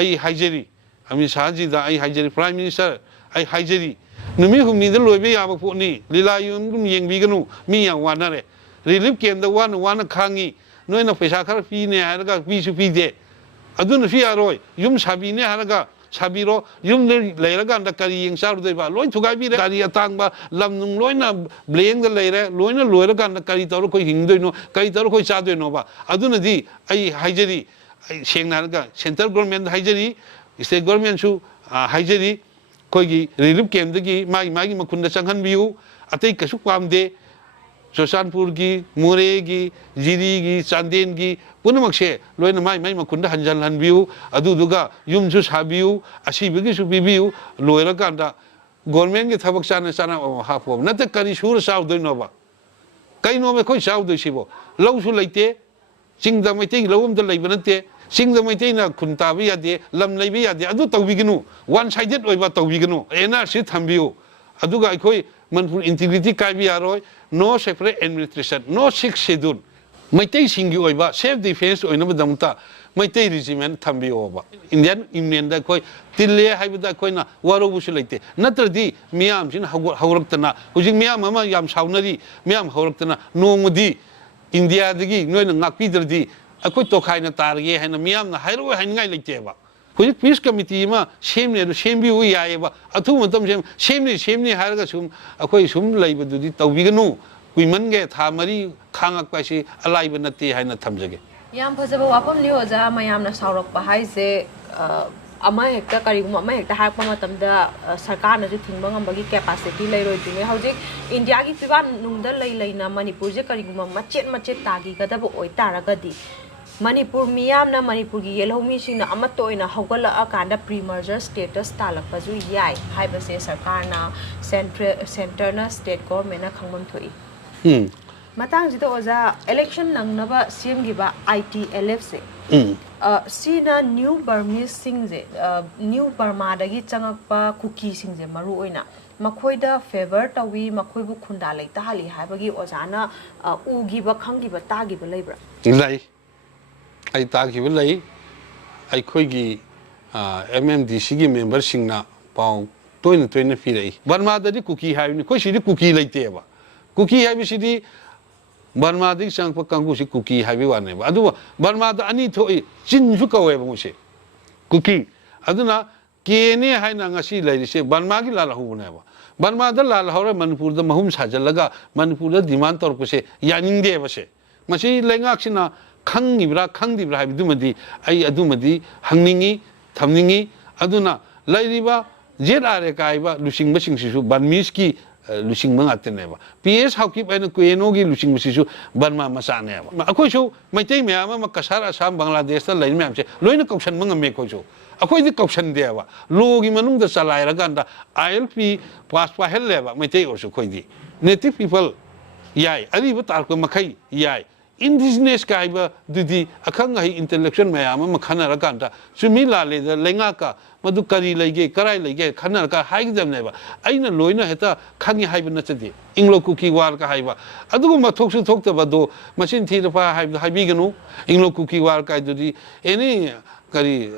आई हाइजरी अमित शाह जी दा आई हाइजरी prime minister आई हाइजरी नुमी हुमनी द लोइबे याब फोनी लीला युम येंग बिगनो मी या वाना रे रिलीफ केम द वाना खांगी नोइना पैसा खर फीने हारगा फीसु फीदे अदुन फी आरोय yum साबीने हारगा sabiro yum leiraga anda kari yang saru dei ba loin thugai bi kari atang ba lam nung loina bleng da leire loina loiraga anda kari taru koi hingdoino kari taru koi chadoino ba aduna di ai haijari sengna ga central government haijari state government su haijari koi gi relief camp gi magi makunda changhan biu atei kasu pamde Churachandpur gi More gi Jiri gi Chanden gi punamak se loina mai makunda hanjal hanbiu adu duga yum su sabiu asibi gi su bibiu loira kanda government gi thabak chana ha po na ta kari sur saw doino ba ꯀꯩꯅꯣ ꯑꯩꯈꯣꯏ ꯆꯥꯎꯗꯣꯏꯁꯤꯕꯣ ꯂꯧꯁꯨ ꯂꯩꯇꯦ ꯆꯤꯡꯗ ꯃꯩꯇꯩꯒꯤ ꯂꯧ ꯑꯝꯇ ꯂꯩꯕ ꯅꯠꯇꯦ ꯆꯤꯡꯗ ꯃꯩꯇꯩꯅ ꯈꯨꯟ ꯇꯥꯕ ꯌꯥꯗꯦ ꯂꯝ ꯂꯩꯕ ꯌꯥꯗꯦ ꯑꯗꯨ ꯇꯧꯕꯤꯒꯅꯨ ꯋꯥꯟ ꯁꯥꯏꯗꯦꯠ ꯑꯣꯏꯕ ꯇꯧꯕꯤꯒꯅꯨ NRC ꯊꯝꯕꯤꯌꯨ ꯑꯗꯨꯒ ꯑꯩꯈꯣꯏ ꯃꯅꯤꯄꯨꯔ ꯏꯟꯇꯤꯒ꯭ꯔꯤꯇꯤ ꯀꯥꯏꯕ ꯌꯥꯔꯣꯏ ꯅꯣ ꯁꯦꯄꯔꯦꯠ ꯑꯦꯗꯃꯤꯅꯤꯁꯇ꯭ꯔꯦꯁꯟ ꯅꯣ ꯁꯤꯛꯁ ꯁꯦꯗꯨꯜ ꯃꯩꯇꯩꯁꯤꯡꯒꯤ ꯑꯣꯏꯕ ꯁꯦꯜꯐ ꯗꯤꯐꯦꯟꯁ ꯑꯣꯏꯅꯕꯒꯤꯗꯃꯛꯇ ꯃꯩꯇꯩ ꯔꯤꯖꯤꯃꯦꯟ ꯊꯝꯕꯤꯌꯣꯕ ꯏꯟꯗꯤꯌꯥꯟ ꯌꯨꯅꯤꯌꯟꯗ ꯑꯩꯈꯣꯏ ꯇꯤꯜꯂꯦ ꯍꯥꯏꯕꯗ ꯑꯩꯈꯣꯏꯅ ꯋꯥꯔꯧꯕꯁꯨ ꯂꯩꯇꯦ ꯅꯠꯇ꯭ꯔꯗꯤ ꯃꯤꯌꯥꯝꯁꯤꯅ ꯍꯧꯔꯛꯇꯅ ꯍꯧꯖꯤꯛ ꯃꯤꯌꯥꯝ ꯑꯃ ꯌꯥꯝ ꯁꯥꯎꯅꯔꯤ ꯃꯤꯌꯥꯝ ꯍꯧꯔꯛꯇꯅ ꯅꯣꯡꯃꯗꯤ ꯏꯟꯗꯤꯌꯥꯗꯒꯤ ꯅꯣꯏꯅ ꯉꯥꯛꯄꯤꯗ꯭ꯔꯗꯤ ꯑꯩꯈꯣꯏ ꯇꯣꯈꯥꯏꯅ ꯇꯥꯔꯒꯦ ꯍꯥꯏꯅ ꯃꯤꯌꯥꯝꯅ ꯍꯥꯏꯔꯛꯑꯣꯏ ꯍꯥꯏꯅꯤꯡꯉꯥꯏ ꯂꯩꯇꯦꯕ ꯍꯧꯖꯤꯛ ꯄꯤꯁ ꯀꯃꯤꯇꯤ ꯑꯃ ꯁꯦꯝꯅꯤ ꯑꯗꯨ ꯁꯦꯝꯕꯤꯌꯨ ꯌꯥꯏꯑꯕ ꯑꯊꯨꯕ ꯃꯇꯝ ꯁꯦꯝꯅꯤ ꯍꯥꯏꯔꯒ ꯁꯨꯝ ꯑꯩꯈꯣꯏ ꯁꯨꯝ ꯂꯩꯕꯗꯨꯗꯤ ꯇꯧꯕꯤꯒꯅꯨ ꯀꯨꯏꯃꯟꯒꯦ ꯊꯥ 4 ꯈꯥꯡꯉꯛꯄ ꯍꯥꯏꯁꯤ ꯑꯂꯥꯏꯕ ꯅꯠꯇꯦ ꯍꯥꯏꯅ ꯊꯝꯖꯒꯦ ꯌꯥꯝ ꯐꯖꯕ ꯋꯥꯐꯝꯅꯤ ꯑꯣꯖꯥ ꯃꯌꯥꯝꯅ ꯁꯥꯎꯔꯛꯄ ꯍꯥꯏꯁꯦ ꯑꯃ ꯍꯦꯛꯇ ꯀꯔꯤꯒꯨꯝꯕ ꯑꯃ ꯍꯦꯛꯇ ꯍꯥꯏꯔꯛꯄ ꯃꯇꯝꯗ ꯁꯔꯀꯥꯔꯅꯁꯨ ꯊꯤꯡꯕ ꯉꯝꯕꯒꯤ ꯀꯦꯄꯥꯁꯤꯇꯤ ꯂꯩꯔꯣꯏꯗꯣꯏꯅꯦ ꯍꯧꯖꯤꯛ ꯏꯟꯗꯤꯌꯥꯒꯤ ꯐꯤꯕꯝꯅꯨꯡꯗ ꯂꯩꯅ ꯃꯅꯤꯄꯨꯔꯁꯦ ꯀꯔꯤꯒꯨꯝꯕ ꯃꯆꯦꯠ ꯇꯥꯈꯤꯒꯗꯕ ꯑꯣꯏꯇꯥꯔꯒꯗꯤ ꯃꯅꯤꯄꯨꯔ ꯃꯤꯌꯥꯝꯅ ꯃꯅꯤꯄꯨꯔꯒꯤ ꯌꯦꯜꯍꯧꯃꯤꯁꯤꯡꯅ ꯑꯃꯠꯇ ꯑꯣꯏꯅ ꯍꯧꯒꯠꯂꯛꯑꯀꯥꯟꯗ ꯄ꯭ꯔꯤ ꯃꯔꯖꯔ ꯁ꯭ꯇꯦꯇꯁ ꯇꯥꯜꯂꯛꯄꯁꯨ ꯌꯥꯏ ꯍꯥꯏꯕꯁꯦ ꯁꯔꯀꯥꯔꯅ ꯁꯦꯟꯇꯔꯅ ꯁ꯭ꯇꯦꯠ ꯒꯣꯔꯃꯦꯟꯅ ꯈꯪꯐꯝ ꯊꯣꯛꯏ ꯃꯇꯥꯡꯁꯤꯗ ꯑꯣꯖꯥ ꯏꯂꯦꯛꯁꯟ ꯅꯪꯅꯕ ꯁꯦꯝꯈꯤꯕ ITLFꯁꯦ ꯁꯤꯅ ꯅ꯭ꯌꯨ ꯕꯔꯃꯤꯁꯁꯤꯡꯁꯦ ꯅ꯭ꯌꯨ ꯕꯔꯃꯥꯗꯒꯤ ꯆꯪꯉꯛꯄ ꯀꯨꯀꯤꯁꯤꯡꯁꯦ ꯃꯔꯨ ꯑꯣꯏꯅ ꯃꯈꯣꯏꯗ ꯐꯦꯚꯔ ꯇꯧꯋꯤ ꯃꯈꯣꯏꯕꯨ ꯈꯨꯟꯗꯥ ꯂꯩꯇꯥꯍꯜꯂꯤ ꯍꯥꯏꯕꯒꯤ ꯑꯣꯖꯥꯅ ꯎꯈꯤꯕ ꯈꯪꯈꯤꯕ ꯇꯥꯈꯤꯕ ꯂꯩꯕ꯭ꯔꯥ ꯂꯩ ꯑꯩ ꯇꯥꯈꯤꯕ ꯂꯩ ꯑꯩꯈꯣꯏꯒꯤ MMDCꯒꯤ ꯃꯦꯝꯕꯔꯁꯤꯡꯅ ꯄꯥꯎ ꯇꯣꯏꯅ ꯄꯤꯔꯛꯏ ꯕꯔꯃꯥꯗꯗꯤ ꯀꯨꯀꯤ ꯍꯥꯏꯕꯅꯤ ꯑꯩꯈꯣꯏ ꯁꯤꯗꯤ ꯀꯨꯀꯤ ꯂꯩꯇꯦꯕ ꯀꯨꯀꯤ ꯍꯥꯏꯕꯁꯤꯗꯤ ꯕꯔꯃꯥꯗꯒꯤ ꯆꯪꯉꯛꯄ ꯀꯥꯡꯕꯨꯁꯤ ꯀꯨꯀꯤ ꯍꯥꯏꯕ ꯋꯥꯅꯦꯕ ꯑꯗꯨꯒ ꯕꯔꯃꯥꯗ ꯑꯅꯤ ꯊꯣꯛꯏ ꯆꯤꯟꯁꯨ ꯀꯧꯋꯦꯕ ꯃꯣꯏꯁꯦ ꯀꯨꯀꯤ ꯑꯗꯨꯅ ꯀꯦꯅꯦ ꯍꯥꯏꯅ ꯉꯁꯤ ꯂꯩꯔꯤꯁꯦ ꯕꯔꯃꯥꯒꯤ ꯂꯥꯜꯍꯧꯕꯅꯦꯕ ꯕꯔꯃꯥꯗ ꯂꯥꯜꯍꯧꯔ ꯃꯅꯤꯄꯨꯔꯗ ꯃꯍꯨꯝ ꯁꯥꯖꯤꯜꯂꯒ ꯃꯅꯤꯄꯨꯔꯗ ꯗꯤꯃꯥꯟ ꯇꯧꯔꯛꯄꯁꯦ ꯌꯥꯅꯤꯡꯗꯦꯕꯁꯦ ꯃꯁꯤ ꯂꯩꯉꯥꯛꯁꯤꯅ ꯈꯪꯉꯤꯕ꯭ꯔꯥ ꯈꯪꯗꯤꯕ꯭ꯔꯥ ꯍꯥꯏꯕꯗꯨꯃꯗꯤ ꯑꯩ ꯑꯗꯨꯃꯗꯤ ꯍꯪꯅꯤꯡꯉꯤ ꯊꯝꯅꯤꯡꯉꯤ ꯑꯗꯨꯅ ꯂꯩꯔꯤꯕ ZRA ꯀꯥꯏꯕ ꯂꯨꯆꯤꯡꯕꯁꯤꯡꯁꯤꯁꯨ ꯕꯔꯃꯤꯁꯀꯤ ꯂꯨꯆꯤꯡꯕ ꯉꯥꯛꯇꯅꯦꯕ PS ꯍꯥꯎꯀꯤꯞ ꯍꯥꯏꯅ ꯀꯨꯌꯦꯅꯣꯒꯤ ꯂꯨꯆꯤꯡꯕꯁꯤꯁꯨ ꯕꯔꯃꯥ ꯃꯆꯥꯅꯦꯕ ꯑꯩꯈꯣꯏꯁꯨ ꯃꯩꯇꯩ ꯃꯌꯥꯝ ꯑꯃ ꯀꯁꯥꯔ ꯑꯁꯥꯝ ꯕꯪꯒ꯭ꯂꯥꯗꯦꯁꯇ ꯂꯩꯔꯤ ꯃꯌꯥꯝꯁꯦ ꯂꯣꯏꯅ ꯀꯧꯁꯟꯕ ꯉꯝꯃꯦ ꯑꯩꯈꯣꯏꯁꯨ ꯑꯩꯈꯣꯏꯗꯤ ꯀꯧꯁꯟꯗꯦꯕ ꯂꯣꯒꯤ ꯃꯅꯨꯡꯗ ꯆꯂꯥꯏꯔꯀꯥꯟꯗ ILP ꯄꯥꯁ ꯄꯥꯏꯍꯜꯂꯦꯕ ꯃꯩꯇꯩ ꯑꯣꯏꯔꯁꯨ ꯑꯩꯈꯣꯏꯗꯤ ꯅꯦꯇꯤꯚ ꯄꯤꯄꯜ ꯌꯥꯏ ꯑꯔꯤꯕ ꯇꯥꯔꯛꯄ ꯃꯈꯩ ꯌꯥꯏ indigenous kaiba dudi akhang hai intellectual mayam ama khana rakanta chumi lale da lengaka madu kari lege karai lege khana ka haigdam neba aina loina heta khangi haiba na chadi inglo kuki war ka haiba adugo ma thoksu thokta bado machine thira pa haiba haibiganu inglo kuki war ka dudi any kari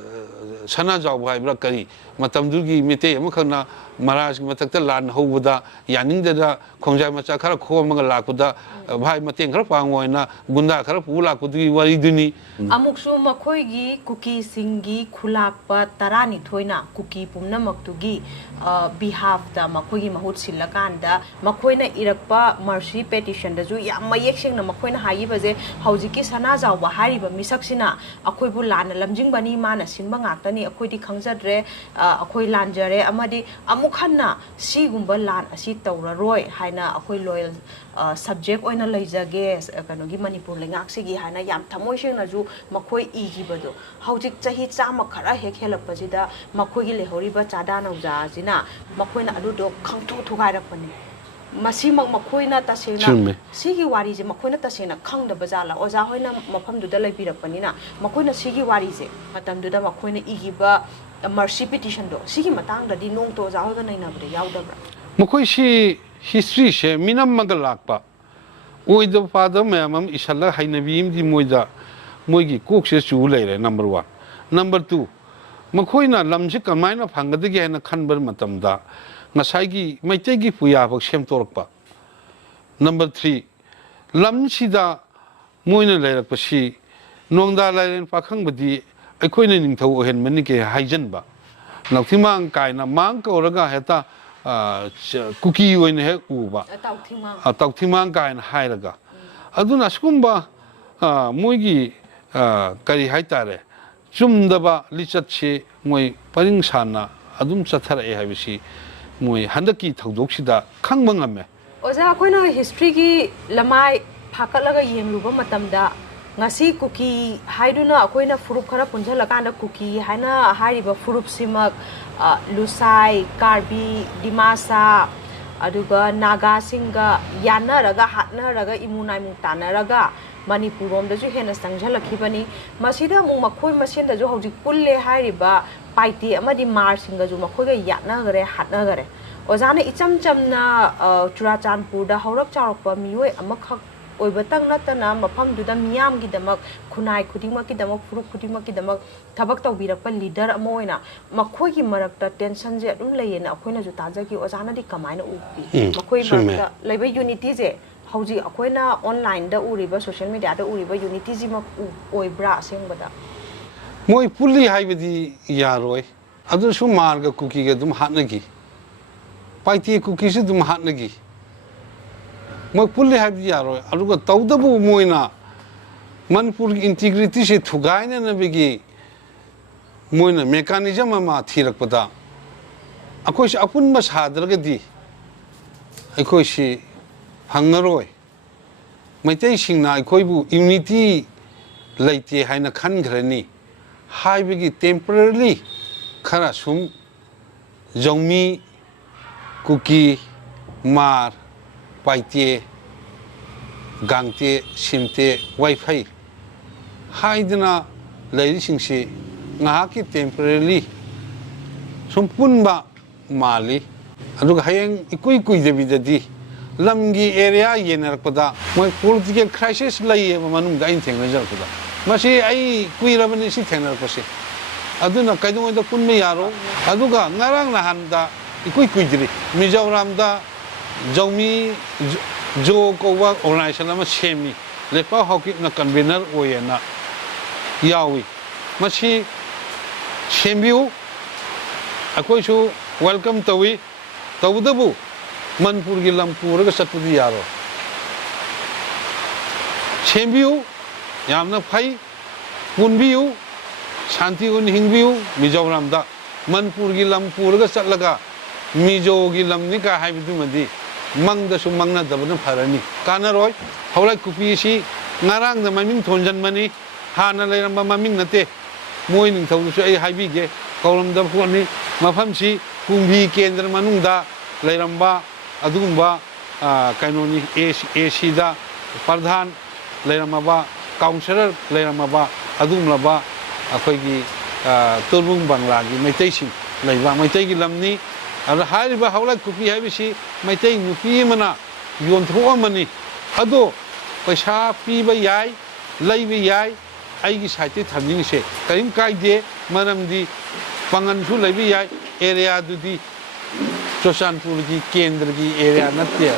sana jaw haibra kari matamdugi mite ama khana महाराज की मथक लान होबदा यानिंगदा खोंजाय मचा खरा खोमग लाकुदा भाई मतें खरा पांगोइना गुंडा खरा पु लाकुदी वरिदुनी अमुकसु मखोइगी cookie सिंगी खुलाकपा तरानी थोइना cookie पुमनमक्तुगी behalf दा मखोइगी महुत सिलकांदा मखोइना इरकपा mercy petition दजु याम मयेक्सिंगना मखोइना हायिबजे हौजिकी सना जावबा हारिबा मिसक्सिना अखोइबु लान लमजिंगबनी माना सिंबा ngaktani अखोइदी खंगजद्रे अखोइ लानजरे अमदि अमुखन्ना सिगुंबा लान असि तौररोय हाइना अखोइ लॉयल सब्जेक्ट ओइना लैजगे कनोगी मणिपुर लेंगाक्सिगी हाइना याम थमोइसेंगनाजु मखोइ इगिबदो हौजिक चाही चामा खरा हेक हेलकपजिदा मखोइगी लेहोरिबा चादा नौजाजिना मखोइना अदुदो खंगथु थुगाइरकपनि मसीमक मखोइना तसेना सिगी वारीजे मखोइना तसेना खंगदबा जाला ओजा होइना मफमदुदा लैबिरकपनिना मखोइना सिगी वारीजे मतमदुदा मखोइना इगिबा मर्सी पिटिशन दो सिगी मतंगददी नोंग तो जाहोगा नैनाबदे यावदब्रा मखोइ सी हिस्ट्री से मिनम मगल लाकपा ओइद फादर मैम इशल्ला हाइनबीम दि मोइदा मोइगी कोक से चू लेरे नंबर 1 नंबर 2 मखोइना लमसे कमाइना फंगदगे हैना खनबर मतमदा ngसाइगी मैतेगी पुयाबक सेमतोरकपा नंबर 3 लमसिदा मोइना लेरकपसी नोंगदा लाइरेन पाखंगबदी अखोइना निंथौ ओहेनमनि के हाइजनबा नौथिमांग काइना मांग कौरगा हेता कुकी ओइने हे उबा तौथिमांग काइना हाइरगा अदुना असकुंबा मोइगी करी हाइतारे चुमदबा लिचतसे मोइ परिंगसाना अदुम चथरए हाबिसी मोइ हंदकी थौदोक्सिदा खंगबा ngame ओजा अखोइना हिस्ट्री की लमाय फाकलगा येंगलुबा मतमदा ngasi कुकी हाइदुना अखोइना फुरुप खरा पुंजलकाना कुकी हाइना हारिबा फुरुप सिमक Lushai Karbi Dimasa aduga naga singa yanaraga hatnaraga imunai mung tanaraga Manipur rom da ju hena sangjhalakibani masida mung makhoi masen da ju hauji pulle hairiba paiti amadi mar singa ju makhoi ga yatna gare hatna gare ojana icham chamna Churachandpur da haurak charokpa mioi amakhak oiba tang natana mafam du da miyam gi damak khunai khudima ki damak furuk khudima ki damak thabak tawbirakpa leader amoina makhoi gi marakta tension je adum leyena akhoina ju taja ki ojana di kamaina upi makhoi marakta leiba unity je hauji akoina online da uriba social media da uriba unity ji ma oibra asengbada moi pulli haibadi yaroi adu su marga cookie ga dum hatnagi paiti cookie se dum hatnagi moi pulli haibadi yaroi aluga tawdabu moina manipur integrity se thugaina na bigi moina mechanism ma thirakpada akoi se apun ma sadraga di akoi se hangaroi maitai singna aikoibu unity leite haina khangrani haibigi temporarily khara sum jongmi cookie mar paite gangte simte wifi haidna leiri singsi ngahaki temporarily sum punba mali aduga hayeng ikui kui debidadi lamgi area yenarakpada moi political crisis lai manung da in thengnajarpada masi ai kuirabani si thengnarakpase aduna kaidong da punme yaro aduga ngarang nahanda ikui kuidri Mizoram da jongmi jo kowa organization ama semi lepa hoki na convener oyena yawi masi sembiu akoi su welcome tawi tawdabu Manipur gi lampur ga satpudi yaro sembiu yamna phai punbiu shanti un hingbiu Mizoram da Manipur gi lampur ga satlaga mizo gi lamni ka haibidu madi mangda su mangna dabana pharani kanaroi haulai kupi si ngarang da maming thonjan mani hana leiramba maming nate moi ning thau su ai haibige kaulam da phoni mafam si kumbi kendra manungda leiramba adumba kainoni AC da pardhan leiramaba counselor leiramaba adumlaba akhoi turbung bangla gi maitai sing leiba maitai gi lamni ara hariba hawla kupi habisi maitai nupi mana yon thro mani ado paisa piba yai leiba yai ai gi saite thamning se karim kaide manamdi pangan su leiba yai area dudi Churachandpur ki kendra ki area natte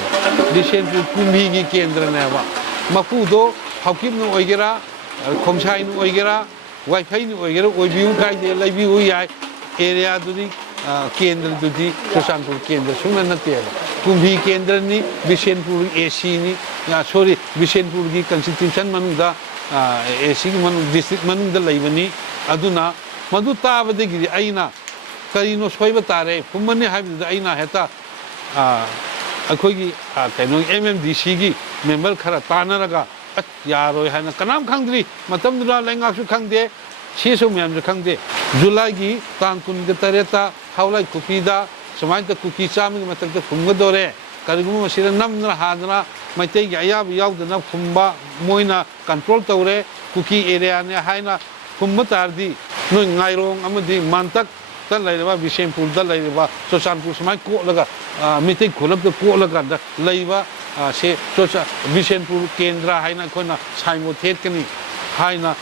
Bishenpur kumbi ki kendra neba mapu do hakim no oigera khomsai no oigera wifi no oigera oibiu kai de laibiu yai area dudi kendra dudi Churachandpur kendra sungna natte kumbi kendra ni Bishenpur AC ni sorry Bishenpur ki constitution manungda AC manung district manungda laibani aduna madu tabade gi aina karino soiba tare pumani haibda aina heta akhogi kaino MMDC gi member khara tanaraga yaroi hana kanam khangdri matam dura lenga su khangde seso myam su khangde July gi tang kun ga tareta haulai kupida samai ta kuki cham gi matak ta phumga dore karigum masira namna hadna maitai gi ayab yaudna phumba moina control tawre kuki area ne haina phumba tardi no ngairong amadi mantak ta lairaba Bishenpur da lairaba Churachandpur samai ko laga mitai kholab da ko laga da laiba se Bishenpur kendra haina khona saimo thet kani haina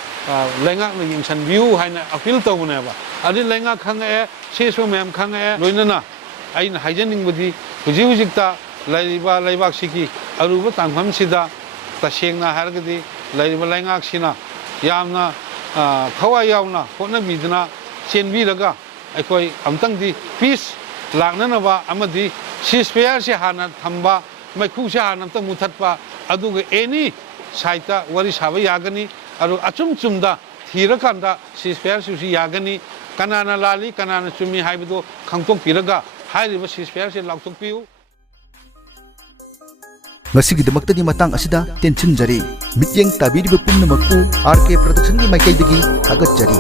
lenga na yingsan view haina appeal tawna ba adi lenga khanga se so mem khanga loinana aina haijaning budi huji hujikta laiba laibak siki aruba tangpham sida tasengna hargadi laiba lenga sina yamna thawai yauna hona bidna chenbi laga aikoi amtang di peace laknanaba amadi ceasefire se hana thamba maikhu se hana ta muthatpa aduga any saita wari saba yagani aru achum chumda thirakanda ceasefire su yagani kanana lali kanana chumi haibido khangtok piraga hairiba ceasefire se laktok piu ngasigidamakta ni matang asida tension jari mityeng tabiriba pumnamakku RK production gi maikaidagi agat jari